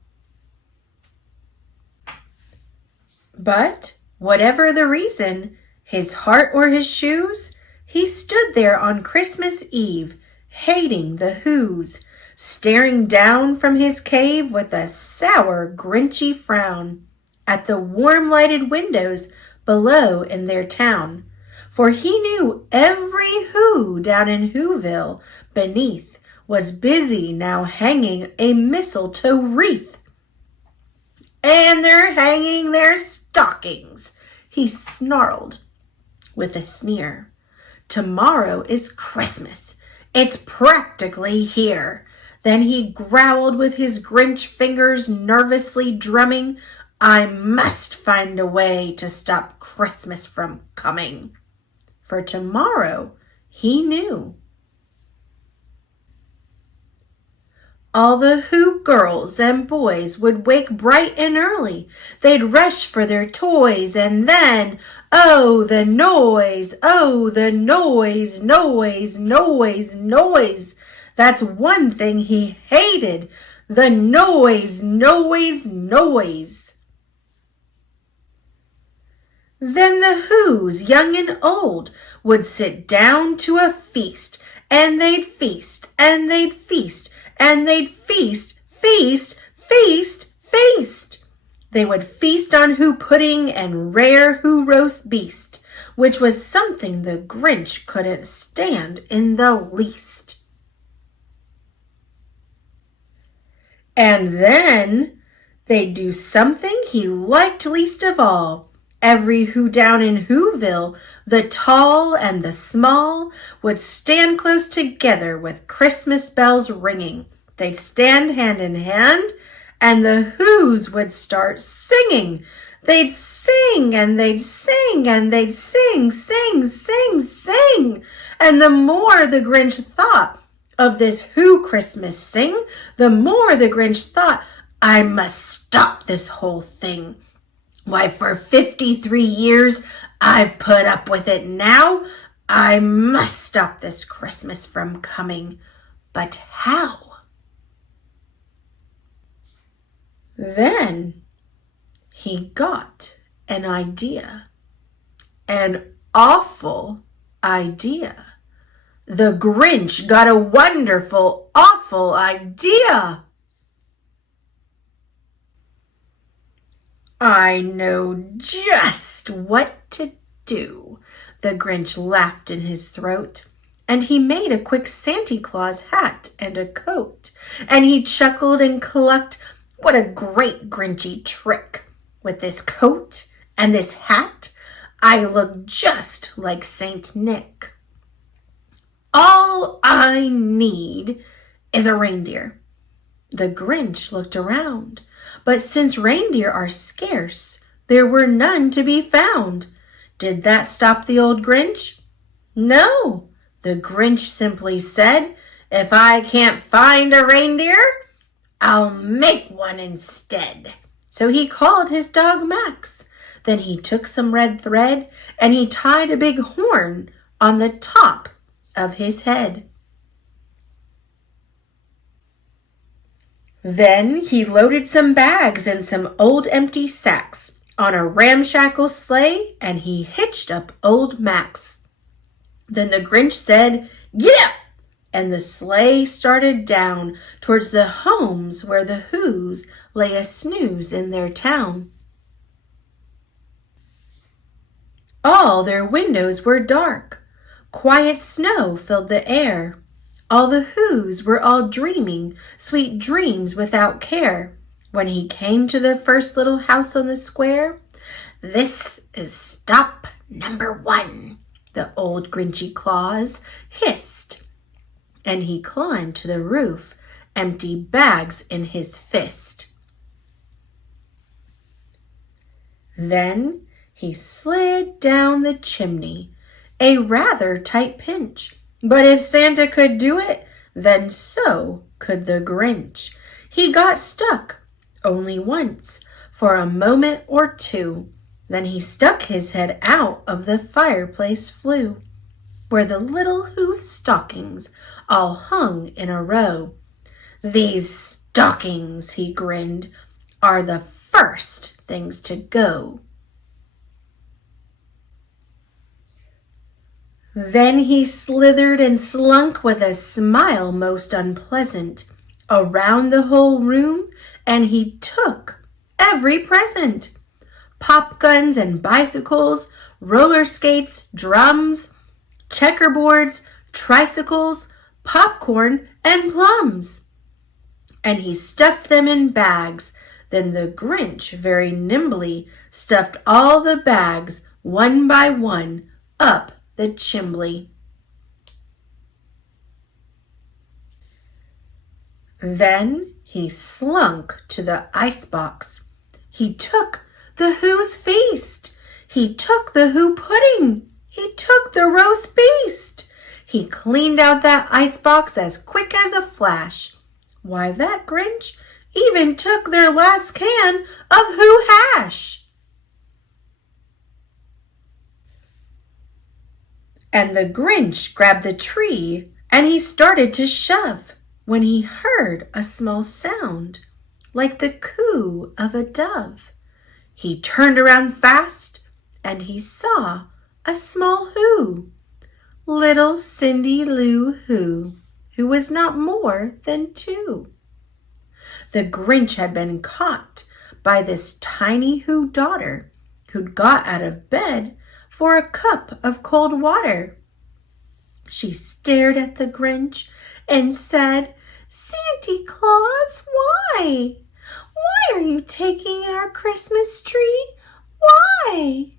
But whatever the reason, his heart or his shoes, he stood there on Christmas Eve, hating the Whos, staring down from his cave with a sour, grinchy frown at the warm lighted windows below in their town. For he knew every Who down in Whoville beneath was busy now hanging a mistletoe wreath. And they're hanging their stockings, he snarled with a sneer. Tomorrow is Christmas. It's practically here. Then he growled with his Grinch fingers nervously drumming, I must find a way to stop Christmas from coming. For tomorrow, he knew. All the Who girls and boys would wake bright and early. They'd rush for their toys and then, oh, the noise, oh, the noise, noise, noise, noise. That's one thing he hated, the noise, noise, noise. Then the Whos, young and old, would sit down to a feast, and they'd feast, and they'd feast, and they'd feast, feast, feast, feast. They would feast on Who pudding and rare Who roast beast, which was something the Grinch couldn't stand in the least. And then they'd do something he liked least of all. Every Who down in Whoville, the tall and the small, would stand close together with Christmas bells ringing. They'd stand hand in hand, and the Whos would start singing. They'd sing, and they'd sing, and they'd sing, sing, sing, sing. And the more the Grinch thought of this Who Christmas thing, the more the Grinch thought, I must stop this whole thing. Why, for 53 years, I've put up with it now. I must stop this Christmas from coming. But how? Then he got an idea. An awful idea. The Grinch got a wonderful, awful idea. I know just what to do. The Grinch laughed in his throat, and he made a quick Santa Claus hat and a coat, and he chuckled and clucked, what a great Grinchy trick! With this coat and this hat, I look just like Saint Nick. All I need is a reindeer. The Grinch looked around, but since reindeer are scarce, there were none to be found. Did that stop the old Grinch? No, the Grinch simply said, if I can't find a reindeer, I'll make one instead. So he called his dog Max. Then he took some red thread and he tied a big horn on the top of his head. Then he loaded some bags and some old empty sacks on a ramshackle sleigh, and he hitched up old Max. Then the Grinch said, "Get up!" and the sleigh started down towards the homes where the Whos lay a snooze in their town. All their windows were dark. Quiet snow filled the air. All the Whos were all dreaming sweet dreams without care. When he came to the first little house on the square, "This is stop number 1, the old Grinchy Claus hissed. And he climbed to the roof, empty bags in his fist. Then he slid down the chimney, a rather tight pinch. But if Santa could do it, then so could the Grinch. He got stuck only once, for a moment or two. Then he stuck his head out of the fireplace flue, where the little Who stockings all hung in a row. "These stockings," he grinned, "are the first things to go." Then he slithered and slunk with a smile most unpleasant around the whole room, and he took every present. Pop guns and bicycles, roller skates, drums, checkerboards, tricycles, popcorn, and plums. And he stuffed them in bags. Then the Grinch very nimbly stuffed all the bags, one by one, up the chimbley. Then he slunk to the icebox. He took the Who's feast. He took the Who pudding. He took the roast beast. He cleaned out that icebox as quick as a flash. Why, that Grinch even took their last can of Who hash. And the Grinch grabbed the tree and he started to shove when he heard a small sound like the coo of a dove. He turned around fast and he saw a small Who, little Cindy Lou Who was not more than 2. The Grinch had been caught by this tiny Who daughter who'd got out of bed for a cup of cold water. She stared at the Grinch and said, "Santa Claus, why? Why are you taking our Christmas tree? Why?"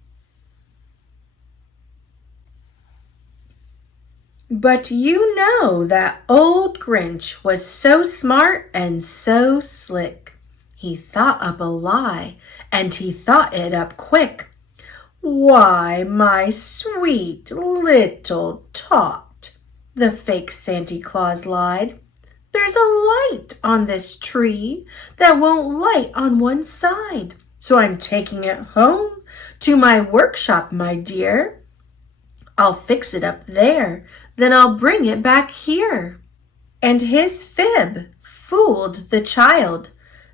But you know that old Grinch was so smart and so slick. He thought up a lie, and he thought it up quick. "Why, my sweet little tot," the fake Santa Claus lied. There's a light on this tree that won't light on one side. So I'm taking it home to my workshop, my dear. I'll fix it up there, then I'll bring it back here. And his fib fooled the child.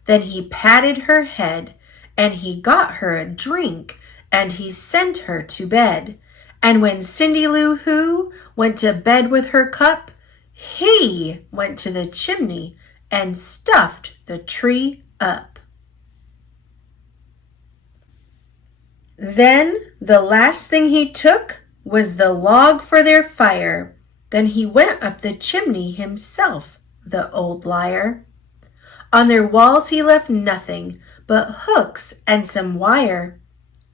Then he patted her head, and he got her a drink, and he sent her to bed. And when Cindy Lou Who went to bed with her cup, he went to the chimney and stuffed the tree up. Then the last thing he took was the log for their fire. Then he went up the chimney himself, the old liar. On their walls he left nothing but hooks and some wire.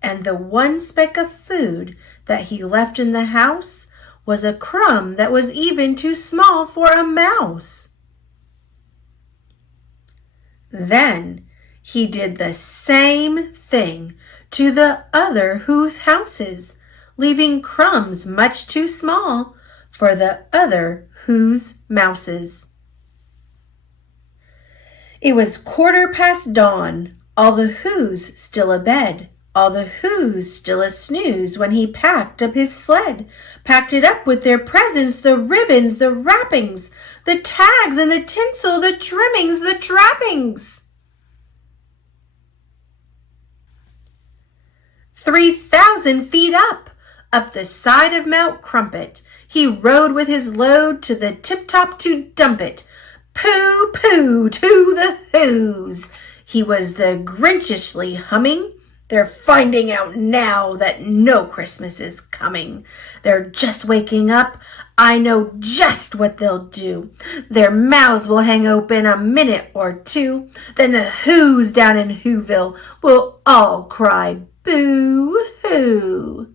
And the one speck of food that he left in the house was a crumb that was even too small for a mouse. Then he did the same thing to the other Who's houses, leaving crumbs much too small for the other Who's mouses. It was 1/4 dawn, all the Who's still abed, all the Who's still a snooze when he packed up his sled, packed it up with their presents, the ribbons, the wrappings, the tags and the tinsel, the trimmings, the trappings. 3,000 feet up the side of Mount Crumpet, he rode with his load to the tip-top to dump it. Pooh, pooh, to the Who's. He was the Grinchishly humming. They're finding out now that no Christmas is coming. They're just waking up. I know just what they'll do. Their mouths will hang open a minute or two. Then the Who's down in Whoville will all cry boo-hoo.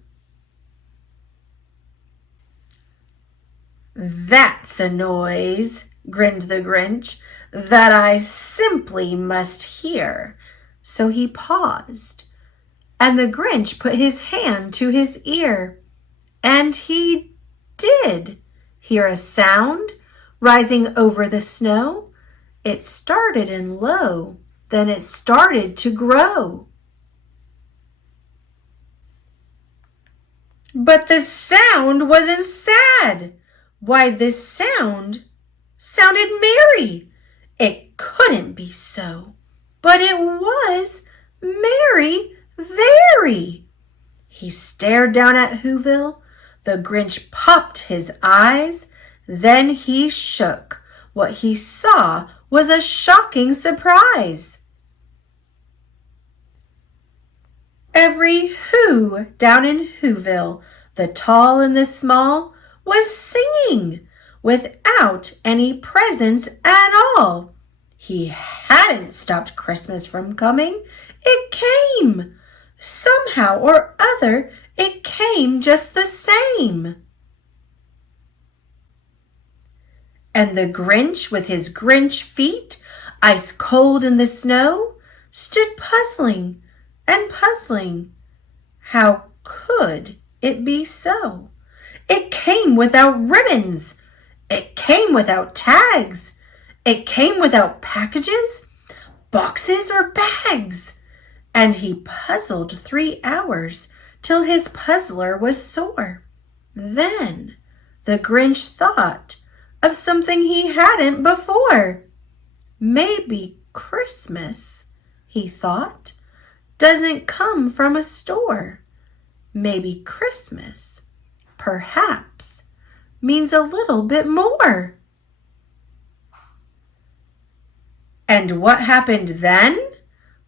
That's a noise, grinned the Grinch, that I simply must hear. So he paused, and the Grinch put his hand to his ear, and he did hear a sound rising over the snow. It started in low, then it started to grow. But the sound wasn't sad. Why, this sound sounded merry. It couldn't be so, but it was merry, very. He stared down at Whoville. The Grinch popped his eyes. Then he shook. What he saw was a shocking surprise. Every Who down in Whoville, the tall and the small, was singing without any presents at all. He hadn't stopped Christmas from coming. It came. Somehow or other, it came just the same. And the Grinch, with his Grinch feet, ice cold in the snow, stood puzzling and puzzling. How could it be so? It came without ribbons. It came without tags. It came without packages, boxes, or bags. And he puzzled 3 hours till his puzzler was sore. Then the Grinch thought of something he hadn't before. Maybe Christmas, he thought, doesn't come from a store. Maybe Christmas, perhaps, means a little bit more. And what happened then?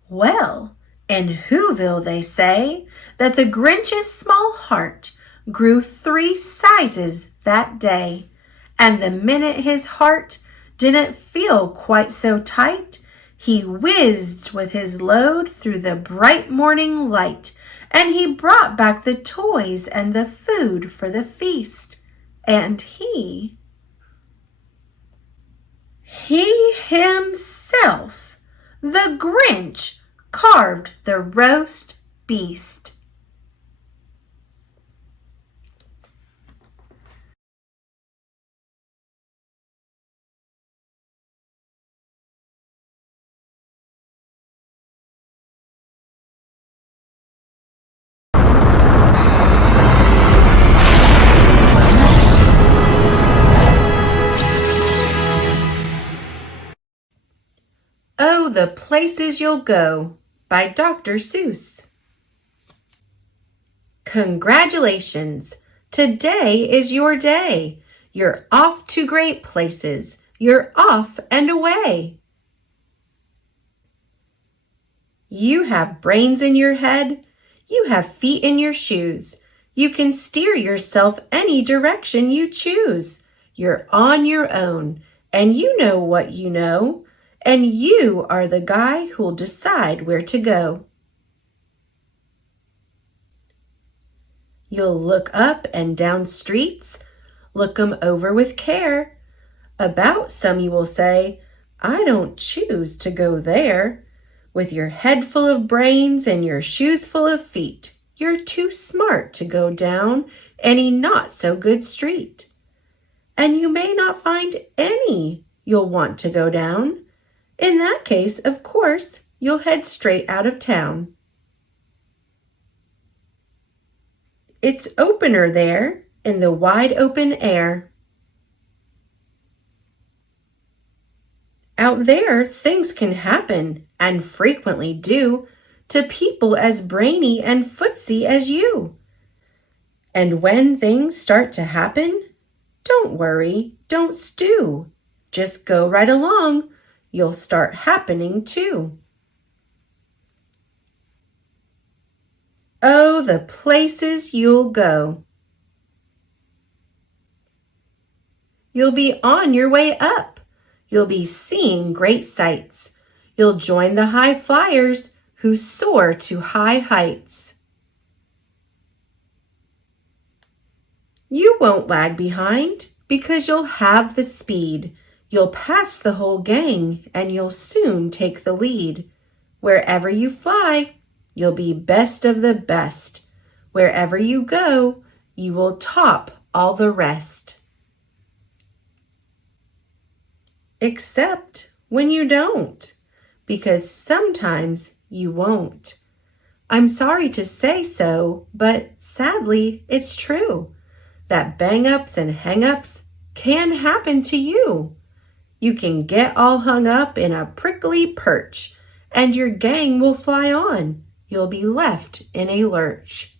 Well, in Whoville they say that the Grinch's small heart grew 3 sizes that day. And the minute his heart didn't feel quite so tight, he whizzed with his load through the bright morning light, and he brought back the toys and the food for the feast. And he himself, the Grinch, carved the roast beast. Oh, the places you'll go by Dr. Seuss. Congratulations! Today is your day. You're off to great places. You're off and away. You have brains in your head. You have feet in your shoes. You can steer yourself any direction you choose. You're on your own, and you know what you know, and you are the guy who'll decide where to go. You'll look up and down streets, look 'em over with care. About some you will say, I don't choose to go there. With your head full of brains and your shoes full of feet, you're too smart to go down any not so good street. And you may not find any you'll want to go down. In that case, of course, you'll head straight out of town. It's opener there in the wide open air. Out there, things can happen, and frequently do, to people as brainy and footsy as you. And when things start to happen, don't worry, don't stew. Just go right along. You'll start happening too. Oh, the places you'll go. You'll be on your way up. You'll be seeing great sights. You'll join the high flyers who soar to high heights. You won't lag behind because you'll have the speed. You'll pass the whole gang and you'll soon take the lead. Wherever you fly, you'll be best of the best. Wherever you go, you will top all the rest. Except when you don't, because sometimes you won't. I'm sorry to say so, but sadly it's true that bang-ups and hang-ups can happen to you. You can get all hung up in a prickly perch, and your gang will fly on. You'll be left in a lurch.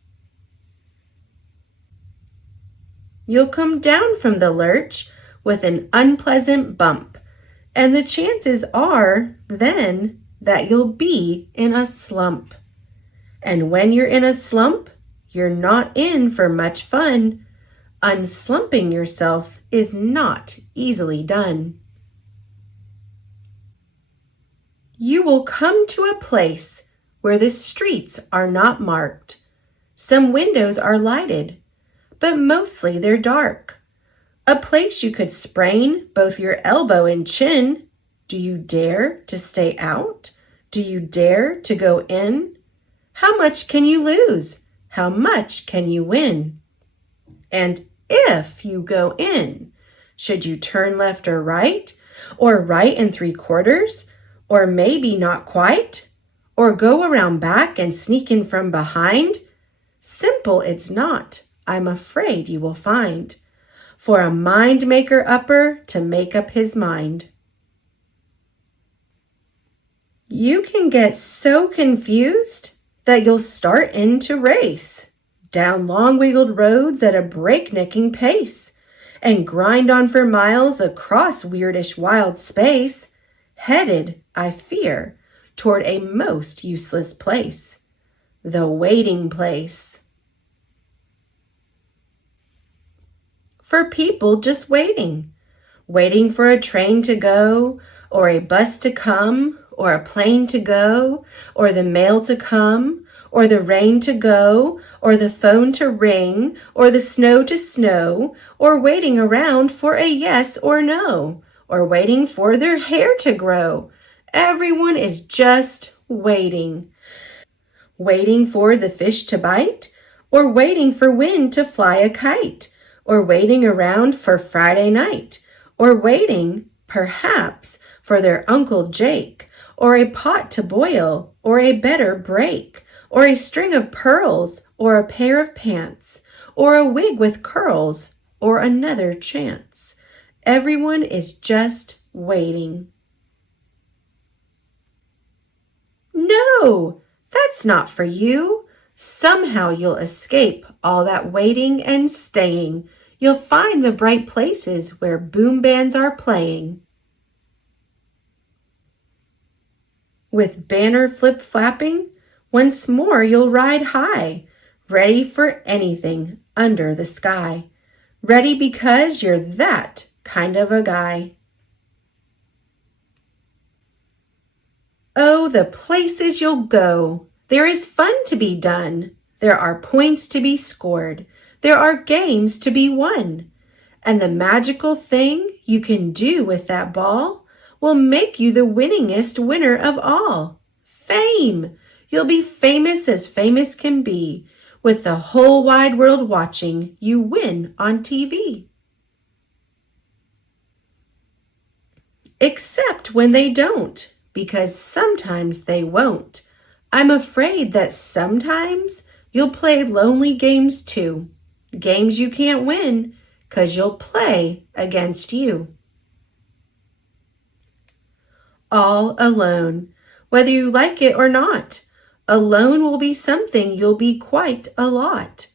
You'll come down from the lurch with an unpleasant bump, and the chances are then that you'll be in a slump. And when you're in a slump, you're not in for much fun. Unslumping yourself is not easily done. You will come to a place where the streets are not marked. Some windows are lighted, but mostly they're dark. A place you could sprain both your elbow and chin. Do you dare to stay out? Do you dare to go in? How much can you lose? How much can you win? And if you go in, should you turn left or right and 3/4, or maybe not quite, or go around back and sneak in from behind? Simple it's not, I'm afraid you will find, for a mind maker upper to make up his mind. You can get so confused that you'll start in to race down long wiggled roads at a breaknecking pace and grind on for miles across weirdish wild space, headed, I fear, toward a most useless place, the waiting place. For people just waiting for a train to go, or a bus to come, or a plane to go, or the mail to come, or the rain to go, or the phone to ring, or the snow to snow, or waiting around for a yes or no, or waiting for their hair to grow. Everyone is just waiting. Waiting for the fish to bite, or waiting for wind to fly a kite, or waiting around for Friday night, or waiting, perhaps, for their Uncle Jake, or a pot to boil, or a better break, or a string of pearls, or a pair of pants, or a wig with curls, or another chance. Everyone is just waiting. No, that's not for you. Somehow you'll escape all that waiting and staying. You'll find the bright places where boom bands are playing. With banner flip-flapping, once more you'll ride high, ready for anything under the sky. Ready because you're that kind of a guy. Oh, the places you'll go! There is fun to be done. There are points to be scored. There are games to be won. And the magical thing you can do with that ball will make you the winningest winner of all. Fame! You'll be famous as famous can be, with the whole wide world watching you win on TV. Except when they don't, because sometimes they won't. I'm afraid that sometimes you'll play lonely games too. Games you can't win, 'cause you'll play against you. All alone, whether you like it or not. Alone will be something you'll be quite a lot.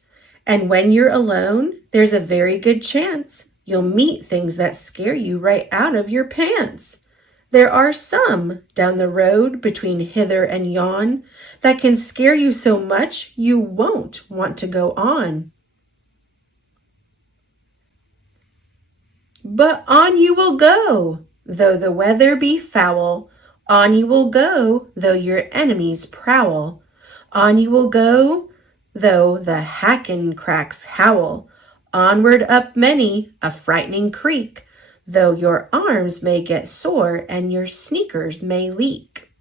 And when you're alone, there's a very good chance you'll meet things that scare you right out of your pants. There are some down the road between hither and yon that can scare you so much you won't want to go on. But on you will go, though the weather be foul. On you will go, though your enemies prowl. On you will go, though the hacken-cracks howl. Onward up many a frightening creek, though your arms may get sore and your sneakers may leak.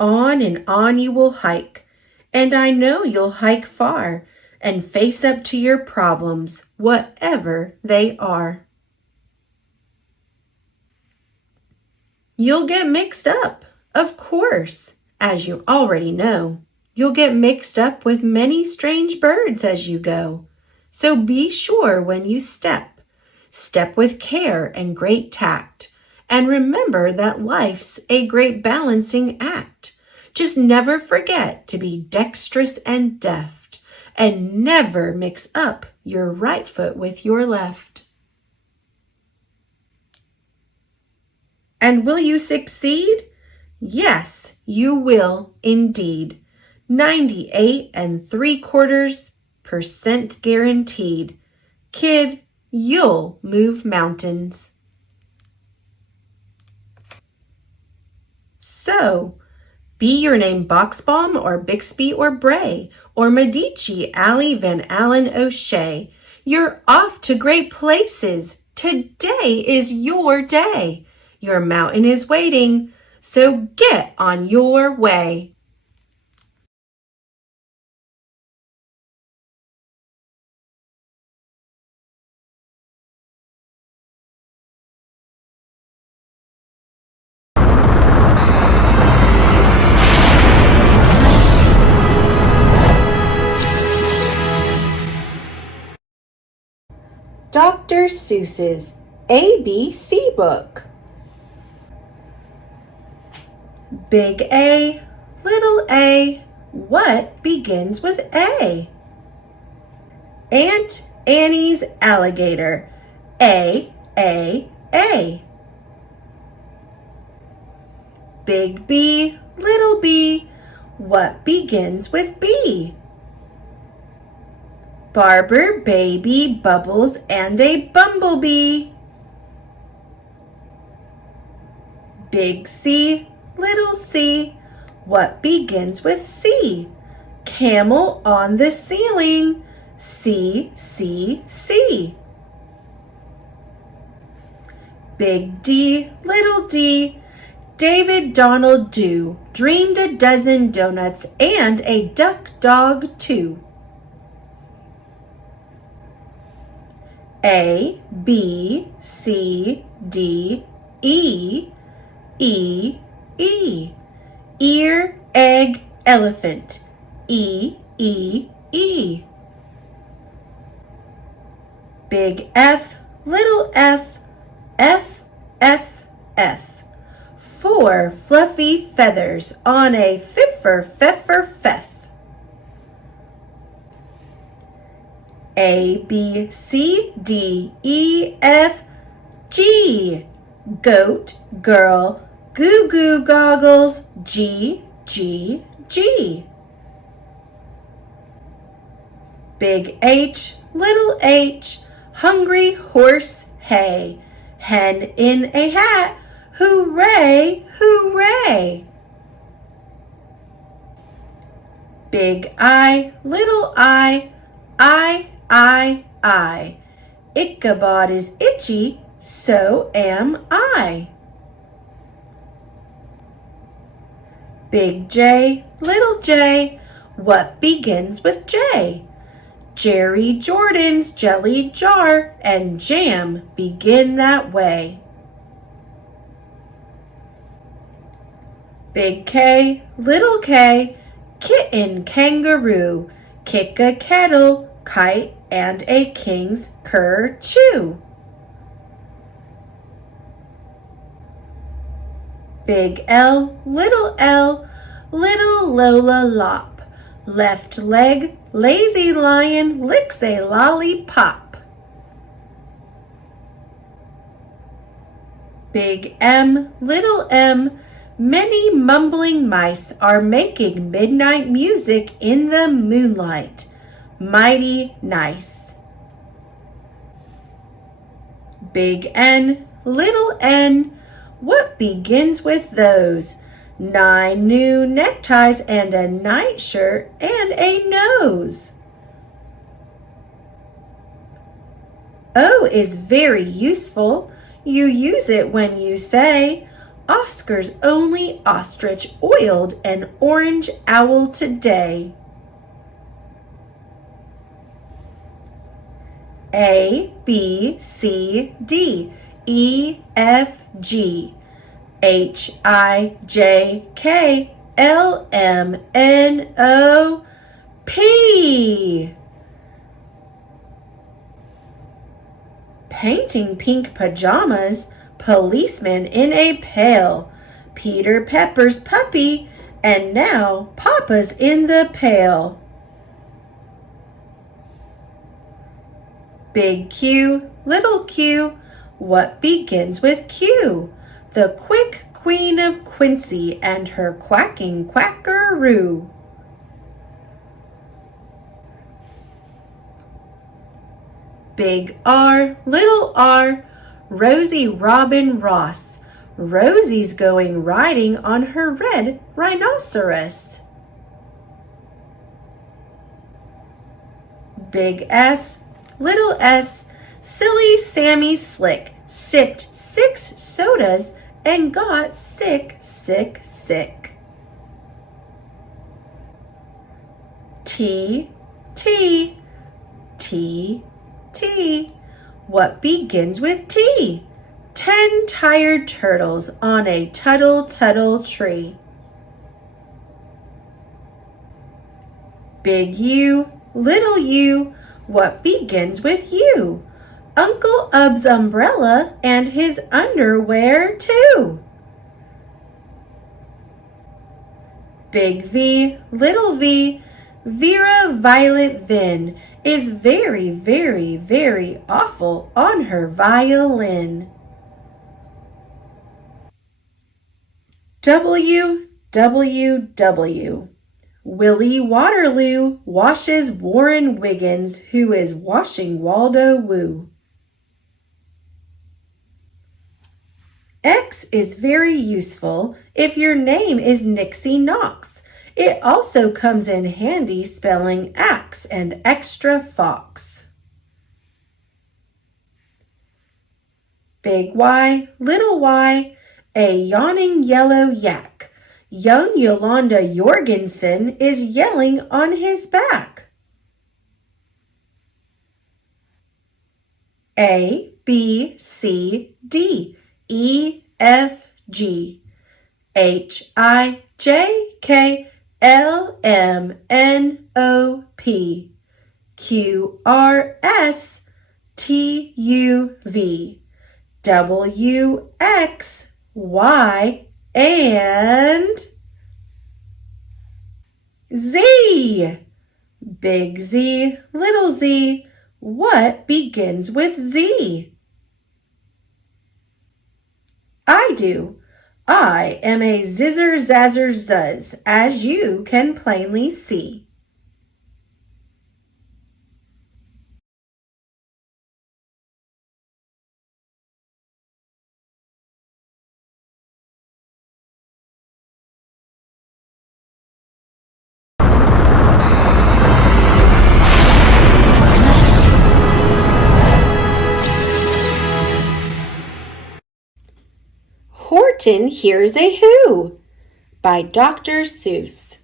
On and on you will hike, and I know you'll hike far, and face up to your problems, whatever they are. You'll get mixed up, of course, as you already know. You'll get mixed up with many strange birds as you go. So be sure when you step with care and great tact, and remember that life's a great balancing act. Just never forget to be dexterous and deft, and never mix up your right foot with your left. And will you succeed? Yes, you will indeed. 98.75% guaranteed. Kid, you'll move mountains. So, be your name Boxbaum or Bixby or Bray or Medici, Alley, Van Allen, O'Shea. You're off to great places. Today is your day. Your mountain is waiting, so get on your way. Dr. Seuss's ABC book. Big A, little a, what begins with A? Aunt Annie's alligator. A, A, A. Big B, little b, what begins with B? Barber, baby, bubbles, and a bumblebee. Big C, little c, what begins with C? Camel on the ceiling. C, C, C. Big D, little d, David Donald do dreamed a dozen donuts and a duck dog too. A, B, C, D, E, E, E. Ear, egg, elephant. E, E, E. Big F, little f, F, F, F. 4 4 fluffy feathers on a fiffer-feffer-feff. A, B, C, D, E, F, G. Goat, girl, goo goo goggles, G, G, G. Big H, little h, hungry horse, hay. Hen in a hat, hooray, hooray. Big I, little I, I. Ichabod is itchy, so am I. Big J, little j, what begins with J? Jerry Jordan's jelly jar and jam begin that way. Big K, little k, kitten kangaroo, kick a kettle, kite, and a king's kerchoo. Big L, little Lola Lop. Left leg, lazy lion licks a lollipop. Big M, little m, many mumbling mice are making midnight music in the moonlight. Mighty nice. Big N, little n, what begins with those? 9 new neckties and a nightshirt and a nose. O is very useful. You use it when you say, Oscar's only ostrich oiled an orange owl today. A, B, C, D, E, F, G, H, I, J, K, L, M, N, O, P. Painting pink pajamas, policeman in a pail, Peter Pepper's puppy, and now Papa's in the pail. Big Q, little q, what begins with Q? The quick queen of Quincy and her quacking quackaroo. Big R, little r, Rosie Robin Ross. Rosie's going riding on her red rhinoceros. Big S, little s, silly Sammy Slick sipped 6 sodas and got sick. T, T, T, T. What begins with T? 10 tired turtles on a tuttle tree. Big U, little u, what begins with U? Uncle Ub's umbrella and his underwear too. Big V, little v, Vera Violet Vin is very awful on her violin. W, W, W. Willie Waterloo washes Warren Wiggins, who is washing Waldo Woo. X is very useful if your name is Nixie Knox. It also comes in handy spelling axe and extra fox. Big Y, little y, a yawning yellow yak. Young Yolanda Jorgensen is yelling on his back. A, B, C, D, E, F, G, H, I, J, K, L, M, N, O, P, Q, R, S, T, U, V, W, X, Y, and Z. Big Z, little z. What begins with Z? I do. I am a zizzer zazzer zuzz, as you can plainly see. Horton Hears a Who by Dr. Seuss.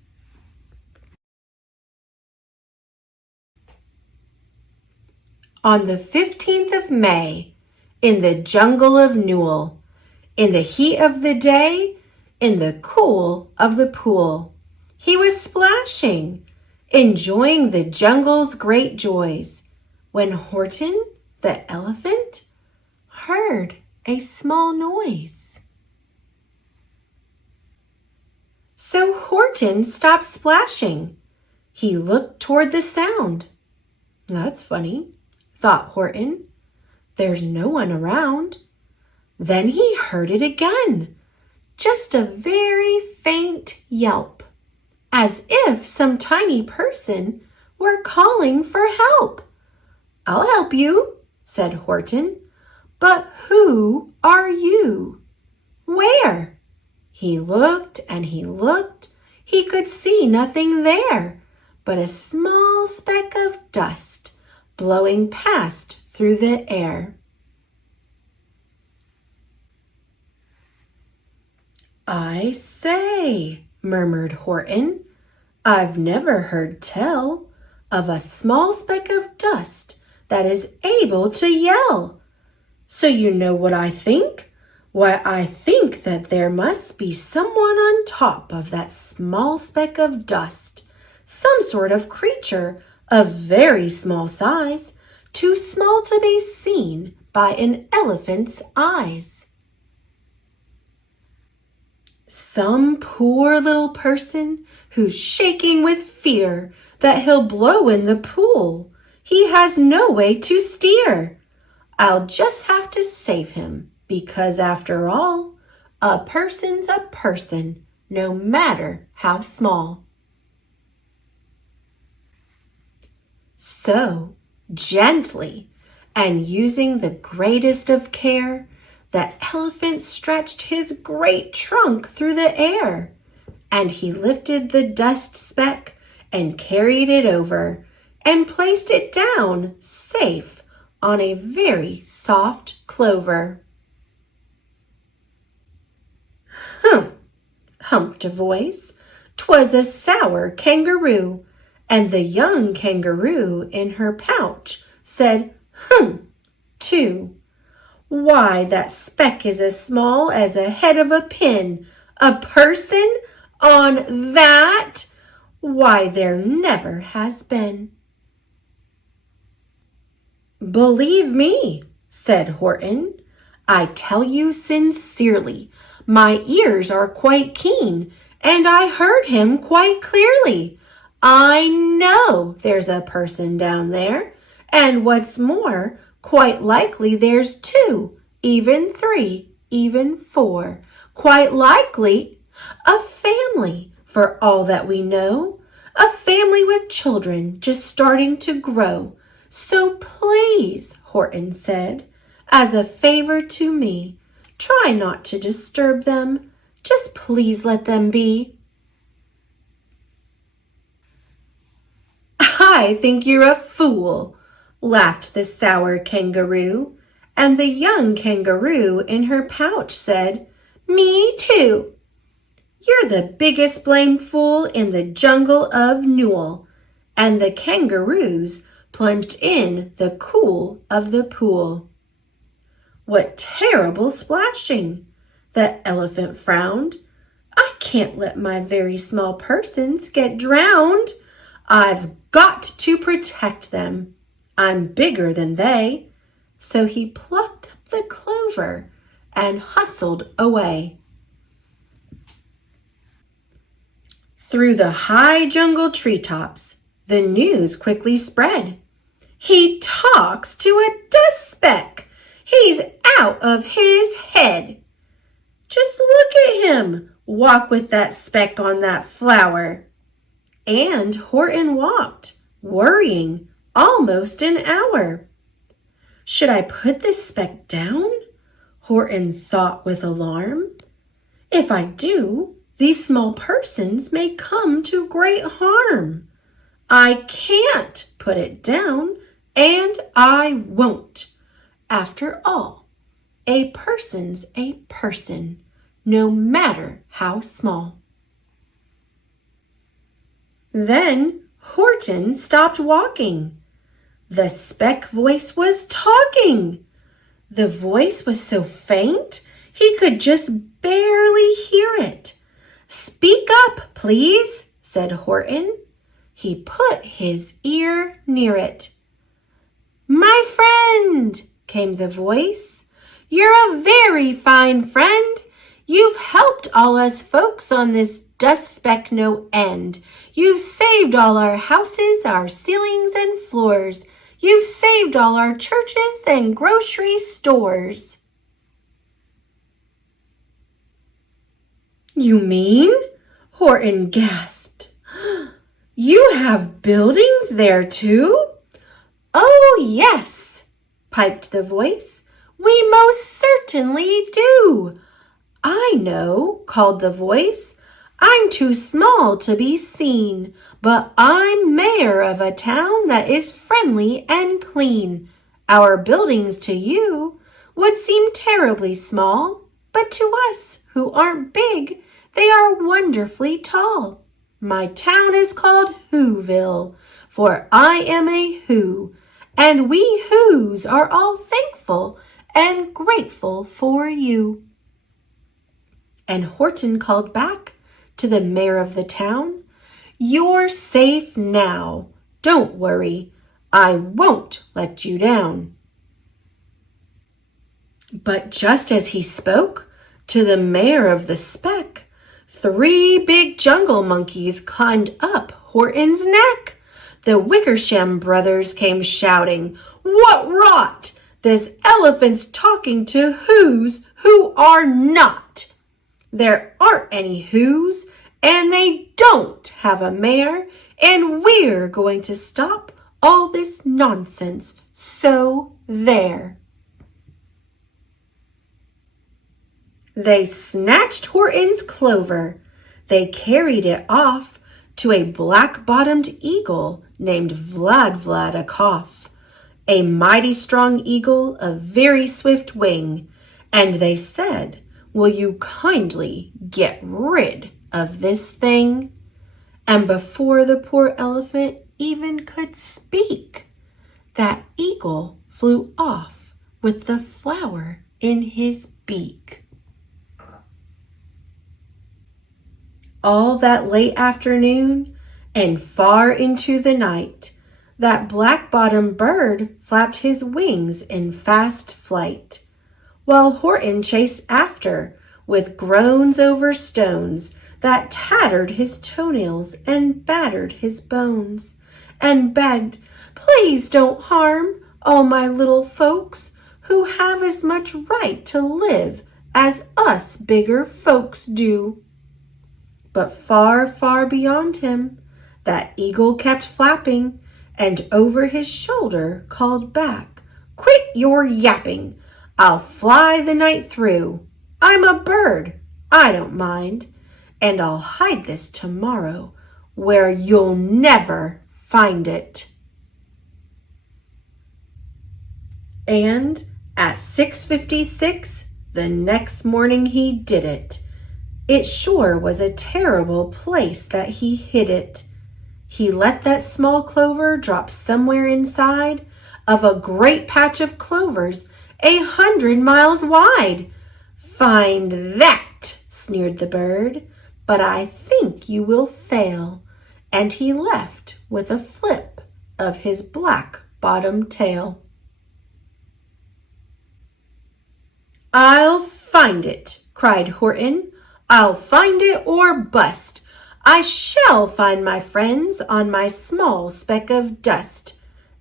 On the 15th of May, in the jungle of Newell, in the heat of the day, in the cool of the pool, he was splashing, enjoying the jungle's great joys, when Horton, the elephant, heard a small noise. So Horton stopped splashing. He looked toward the sound. That's funny, thought Horton. There's no one around. Then he heard it again, just a very faint yelp, as if some tiny person were calling for help. I'll help you, said Horton. But who are you? Where? He looked and he looked. He could see nothing there but a small speck of dust blowing past through the air. I say, murmured Horton, I've never heard tell of a small speck of dust that is able to yell. So you know what I think? Why, I think that there must be someone on top of that small speck of dust, some sort of creature of very small size, too small to be seen by an elephant's eyes. Some poor little person who's shaking with fear that he'll blow in the pool. He has no way to steer. I'll just have to save him, because after all, a person's a person, no matter how small. So, gently, and using the greatest of care, the elephant stretched his great trunk through the air, and he lifted the dust speck and carried it over and placed it down safe on a very soft clover. Humph, humped a voice. 'Twas a sour kangaroo, and the young kangaroo in her pouch said, humph, too. Why, that speck is as small as a head of a pin. A person on that? Why, there never has been. Believe me, said Horton, I tell you sincerely, my ears are quite keen, and I heard him quite clearly. I know there's a person down there, and what's more, quite likely there's two, even three, even four. Quite likely a family, for all that we know, a family with children just starting to grow. So please, Horton said, as a favor to me, try not to disturb them. Just please let them be. I think you're a fool, laughed the sour kangaroo, and the young kangaroo in her pouch said, Me too. You're the biggest blamed fool in the jungle of Newell, and the kangaroos plunged in the cool of the pool. What terrible splashing! The elephant frowned. I can't let my very small persons get drowned. I've got to protect them. I'm bigger than they. So he plucked up the clover and hustled away. Through the high jungle treetops, the news quickly spread. He talks to a dust speck. He's out of his head. Just look at him walk with that speck on that flower. And Horton walked, worrying, almost an hour. Should I put this speck down? Horton thought with alarm. If I do, these small persons may come to great harm. I can't put it down, and I won't. After all, a person's a person, no matter how small. Then Horton stopped walking. The speck voice was talking. The voice was so faint he could just barely hear it. Speak up, please, said Horton. He put his ear near it. My friend, came the voice, you're a very fine friend. You've helped all us folks on this dust speck no end. You've saved all our houses, our ceilings and floors. You've saved all our churches and grocery stores. You mean? Horton gasped. You have buildings there too? Oh, yes, piped the voice. We most certainly do. I know, called the voice. I'm too small to be seen, but I'm mayor of a town that is friendly and clean. Our buildings to you would seem terribly small, but to us who aren't big, they are wonderfully tall. My town is called Whoville, for I am a Who, and we Whos are all thankful and grateful for you. And Horton called back to the mayor of the town, you're safe now. Don't worry. I won't let you down. But just as he spoke to the mayor of the speck, 3 big jungle monkeys climbed up Horton's neck. The Wickersham brothers came shouting, What rot! This elephant's talking to Whos who are not. There aren't any Whos, and they don't have a mayor, and we're going to stop all this nonsense. So there. They snatched Horton's clover. They carried it off to a black-bottomed eagle named Vladikoff, a mighty strong eagle of very swift wing, and they said, Will you kindly get rid of this thing? And before the poor elephant even could speak, that eagle flew off with the flower in his beak. All that late afternoon and far into the night, that black-bottomed bird flapped his wings in fast flight, while Horton chased after with groans over stones that tattered his toenails and battered his bones, and begged, Please don't harm all my little folks who have as much right to live as us bigger folks do. But far, far beyond him, that eagle kept flapping, and over his shoulder called back, Quit your yapping! I'll fly the night through. I'm a bird, I don't mind, and I'll hide this tomorrow where you'll never find it. And at 6:56 the next morning he did it. It sure was a terrible place that he hid it. He let that small clover drop somewhere inside of a great patch of clovers 100 miles wide. Find that, sneered the bird, but I think you will fail. And he left with a flip of his black-bottomed tail. I'll find it, cried Horton. I'll find it or bust. I shall find my friends on my small speck of dust.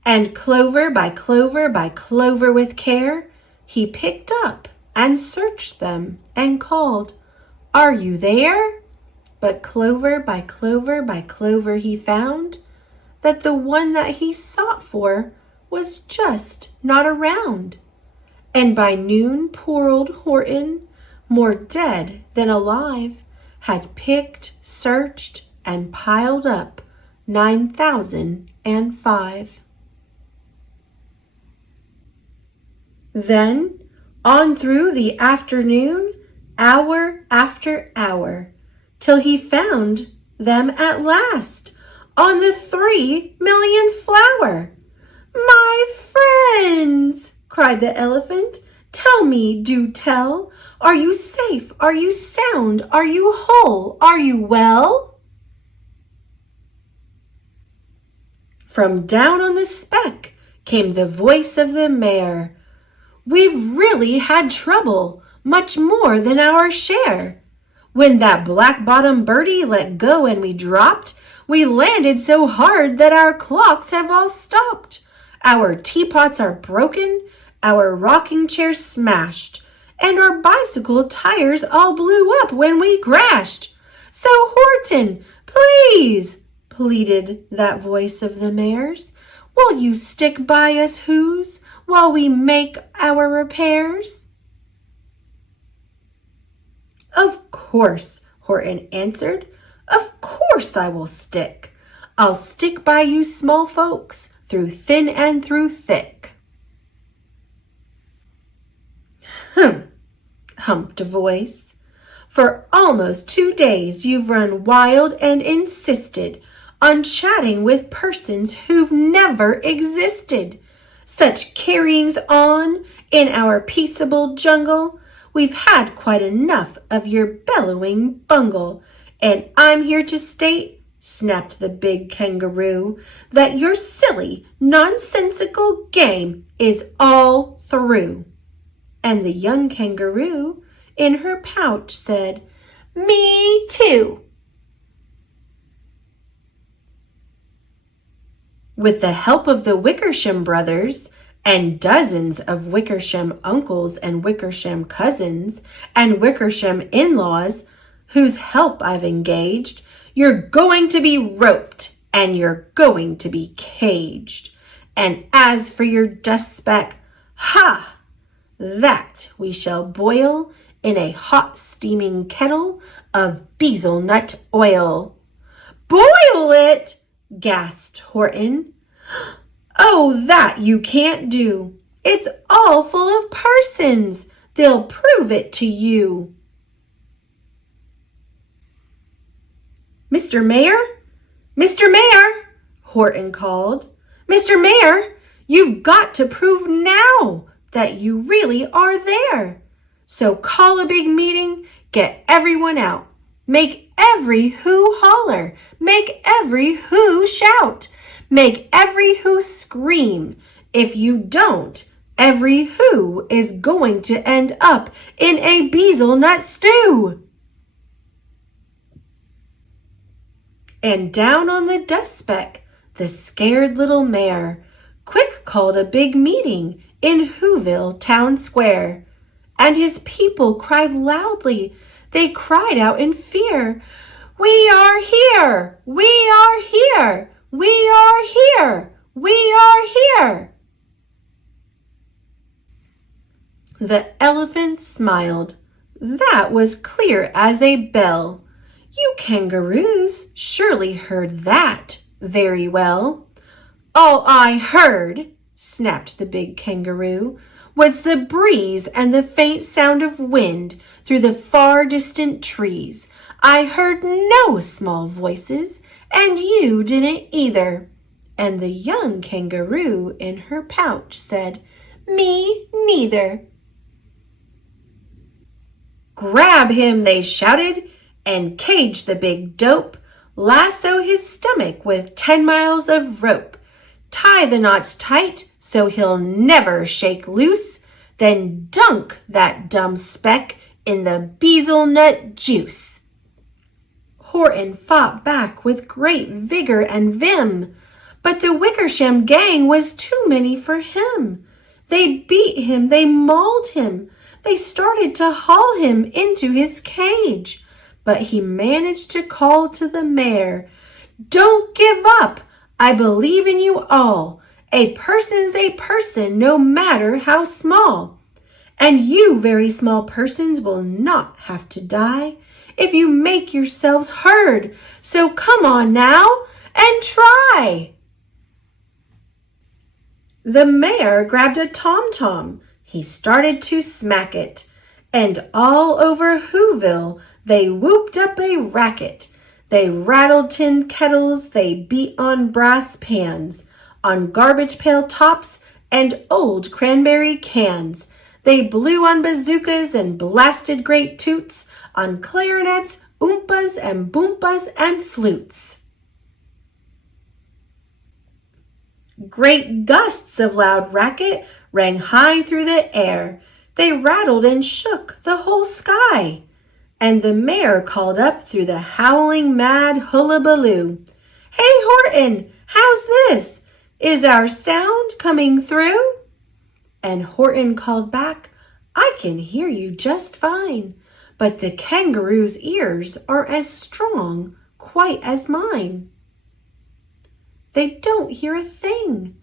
And clover by clover by clover with care, he picked up and searched them and called, "Are you there?" But clover by clover by clover he found that the one that he sought for was just not around. And by noon poor old Horton, more dead than alive, had picked, searched, and piled up 9,005. Then, on through the afternoon, hour after hour, till he found them at last on the 3,000,000th flower. "My friends," cried the elephant, "tell me, do tell, are you safe? Are you sound? Are you whole? Are you well?" From down on the speck came the voice of the mayor. "We've really had trouble, much more than our share. When that black-bottom birdie let go and we dropped, we landed so hard that our clocks have all stopped. Our teapots are broken, our rocking chair's smashed, and our bicycle tires all blew up when we crashed. So Horton, please," pleaded that voice of the mayor's, "will you stick by us who's while we make our repairs?" "Of course," Horton answered. "Of course I will stick. I'll stick by you small folks through thin and through thick." Humped a voice. "For almost 2 days you've run wild and insisted on chatting with persons who've never existed. Such carryings on in our peaceable jungle, we've had quite enough of your bellowing bungle, and I'm here to state," snapped the big kangaroo, "that your silly, nonsensical game is all through." And the young kangaroo in her pouch said, "Me too." With the help of the Wickersham brothers and dozens of Wickersham uncles and Wickersham cousins and Wickersham in-laws, whose help I've engaged, you're going to be roped and you're going to be caged. And as for your dust speck, ha! That we shall boil in a hot steaming kettle of bezelnut oil. "Boil it!" gasped Horton. "Oh, that you can't do. It's all full of persons. They'll prove it to you." "Mr. Mayor? Mr. Mayor!" Horton called. "Mr. Mayor, you've got to prove now that you really are there. So call a big meeting, get everyone out. Make every who holler, make every who shout, make every who scream. If you don't, every who is going to end up in a bezelnut stew." And down on the dust speck, the scared little mayor quick called a big meeting in Whoville Town Square. And his people cried loudly. They cried out in fear, "We are here! We are here! We are here! We are here!" The elephant smiled. That was clear as a bell. "You kangaroos surely heard that very well." "All I heard," snapped the big kangaroo, "was the breeze and the faint sound of wind through the far distant trees. I heard no small voices, and you didn't either." And the young kangaroo in her pouch said, "Me neither." "Grab him," they shouted, "and cage the big dope. Lasso his stomach with 10 miles of rope. Tie the knots tight so he'll never shake loose. Then dunk that dumb speck in the bezelnut juice." Horton fought back with great vigor and vim, but the Wickersham gang was too many for him. They beat him, they mauled him, they started to haul him into his cage, but he managed to call to the mayor, "Don't give up! I believe in you all. A person's a person, no matter how small. And you very small persons will not have to die if you make yourselves heard. So come on now and try." The mayor grabbed a tom-tom. He started to smack it. And all over Whoville they whooped up a racket. They rattled tin kettles, they beat on brass pans, on garbage pail tops and old cranberry cans. They blew on bazookas and blasted great toots, on clarinets, oompas and boompas and flutes. Great gusts of loud racket rang high through the air. They rattled and shook the whole sky. And the mayor called up through the howling mad hullabaloo, "Hey, Horton, how's this? Is our sound coming through?" And Horton called back, "I can hear you just fine, but the kangaroo's ears are as strong, quite as mine." "They don't hear a thing.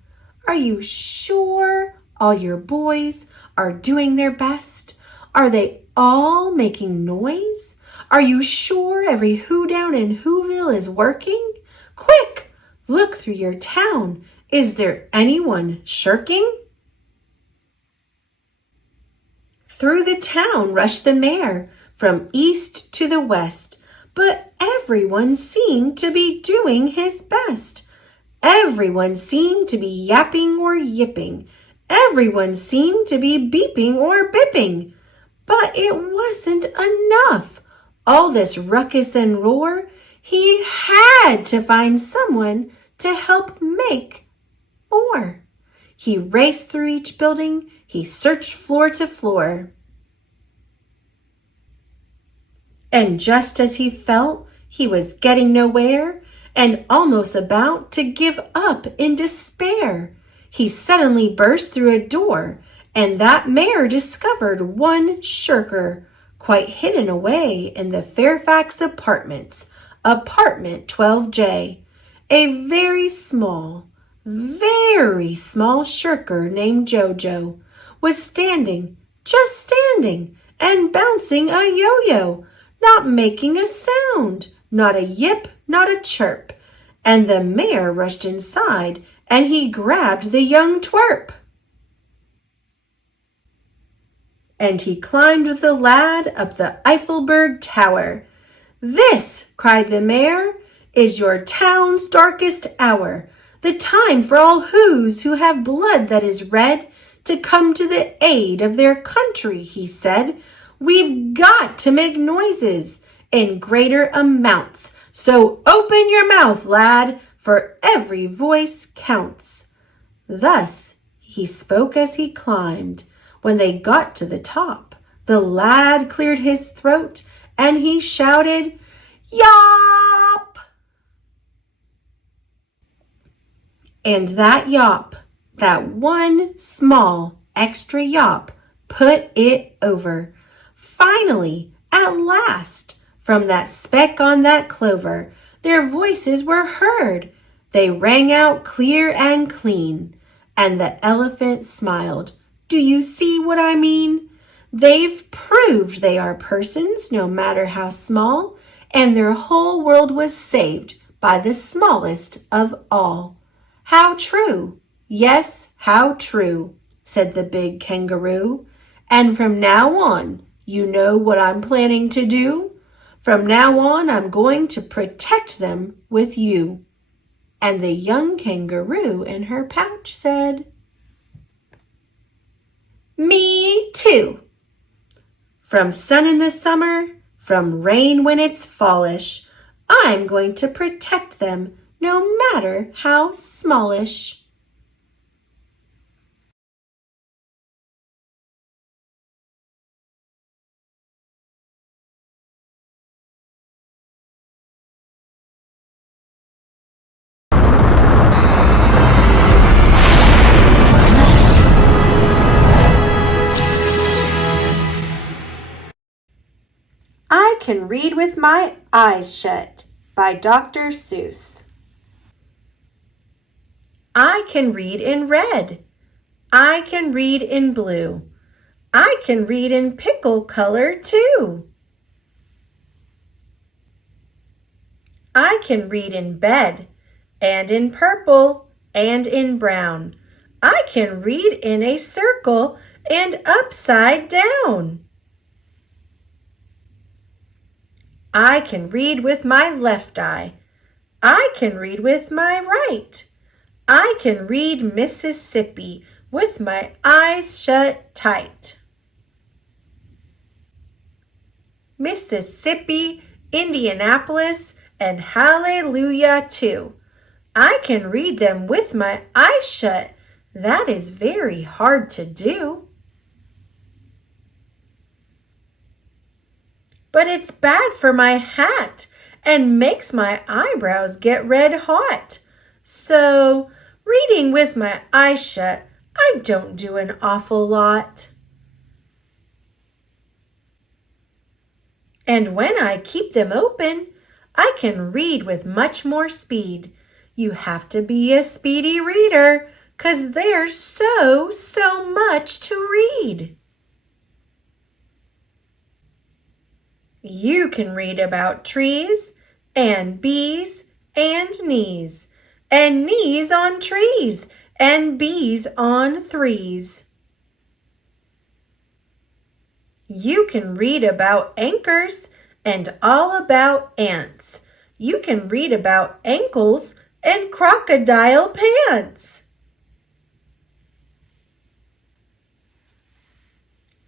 Are you sure all your boys are doing their best? Are they all making noise? Are you sure every who down in Whoville is working? Quick, look through your town. Is there anyone shirking?" Through the town rushed the mayor, from east to the west, but everyone seemed to be doing his best. Everyone seemed to be yapping or yipping. Everyone seemed to be beeping or bipping. But it wasn't enough. All this ruckus and roar, he had to find someone to help make more. He raced through each building. He searched floor to floor. And just as he felt he was getting nowhere and almost about to give up in despair, he suddenly burst through a door, and that mayor discovered one shirker, quite hidden away in the Fairfax apartments, apartment 12J. A very small shirker named Jojo was standing, just standing, and bouncing a yo-yo, not making a sound, not a yip, not a chirp. And the mayor rushed inside, and he grabbed the young twerp. And he climbed with the lad up the Eiffelberg Tower. "This," cried the mayor, "is your town's darkest hour, the time for all who's who have blood that is red to come to the aid of their country," he said. "We've got to make noises in greater amounts, so open your mouth, lad, for every voice counts." Thus he spoke as he climbed. When they got to the top, the lad cleared his throat and he shouted, "Yop!" And that yop, that one small extra yop, put it over. Finally, at last, from that speck on that clover, their voices were heard. They rang out clear and clean, and the elephant smiled. "Do you see what I mean? They've proved they are persons, no matter how small, and their whole world was saved by the smallest of all." "How true! Yes, how true," said the big kangaroo. "And from now on, you know what I'm planning to do? From now on, I'm going to protect them with you." And the young kangaroo in her pouch said, "Me too." From sun in the summer, from rain when it's fallish, I'm going to protect them no matter how smallish. Can Read with My Eyes Shut by Dr. Seuss. I can read in red. I can read in blue. I can read in pickle color too. I can read in bed and in purple and in brown. I can read in a circle and upside down. I can read with my left eye. I can read with my right. I can read Mississippi with my eyes shut tight. Mississippi, Indianapolis, and Hallelujah too. I can read them with my eyes shut. That is very hard to do. But it's bad for my hat and makes my eyebrows get red hot. So, reading with my eyes shut, I don't do an awful lot. And when I keep them open, I can read with much more speed. You have to be a speedy reader, 'cause there's so much to read. You can read about trees and bees and knees on trees and bees on threes. You can read about anchors and all about ants. You can read about ankles and crocodile pants.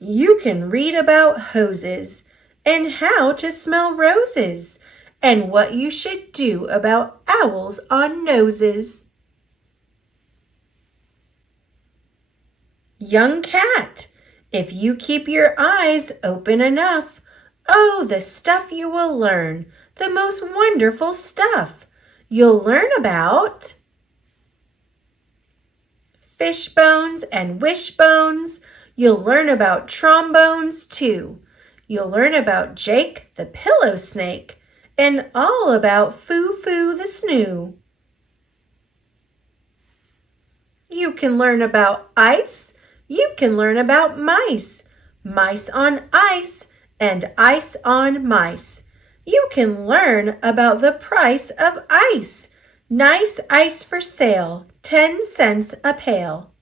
You can read about hoses and how to smell roses and what you should do about owls on noses. Young cat, if you keep your eyes open enough, oh, the stuff you will learn, the most wonderful stuff. You'll learn about fish bones and wishbones. You'll learn about trombones too. You'll learn about Jake the pillow snake and all about Foo-Foo the snoo. You can learn about ice. You can learn about mice, mice on ice and ice on mice. You can learn about the price of ice. Nice ice for sale, 10 cents a pail.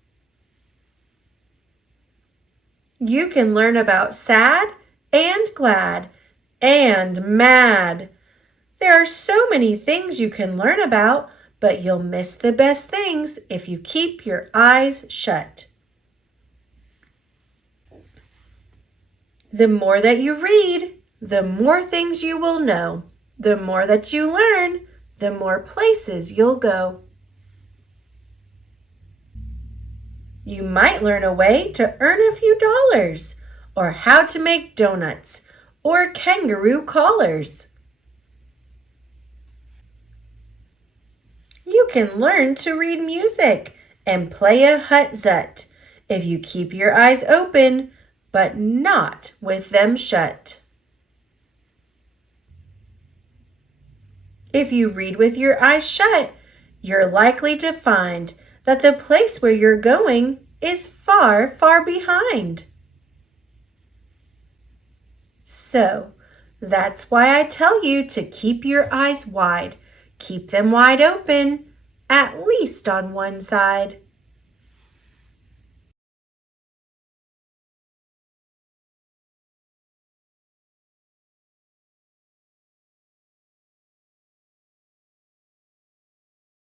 You can learn about sad and glad and mad. There are so many things you can learn about, but you'll miss the best things if you keep your eyes shut. The more that you read, the more things you will know. The more that you learn, the more places you'll go. You might learn a way to earn a few dollars, or how to make donuts, or kangaroo collars. You can learn to read music and play a hut-zut if you keep your eyes open, but not with them shut. If you read with your eyes shut, you're likely to find that the place where you're going is far, far behind. So, that's why I tell you to keep your eyes wide. Keep them wide open, at least on one side.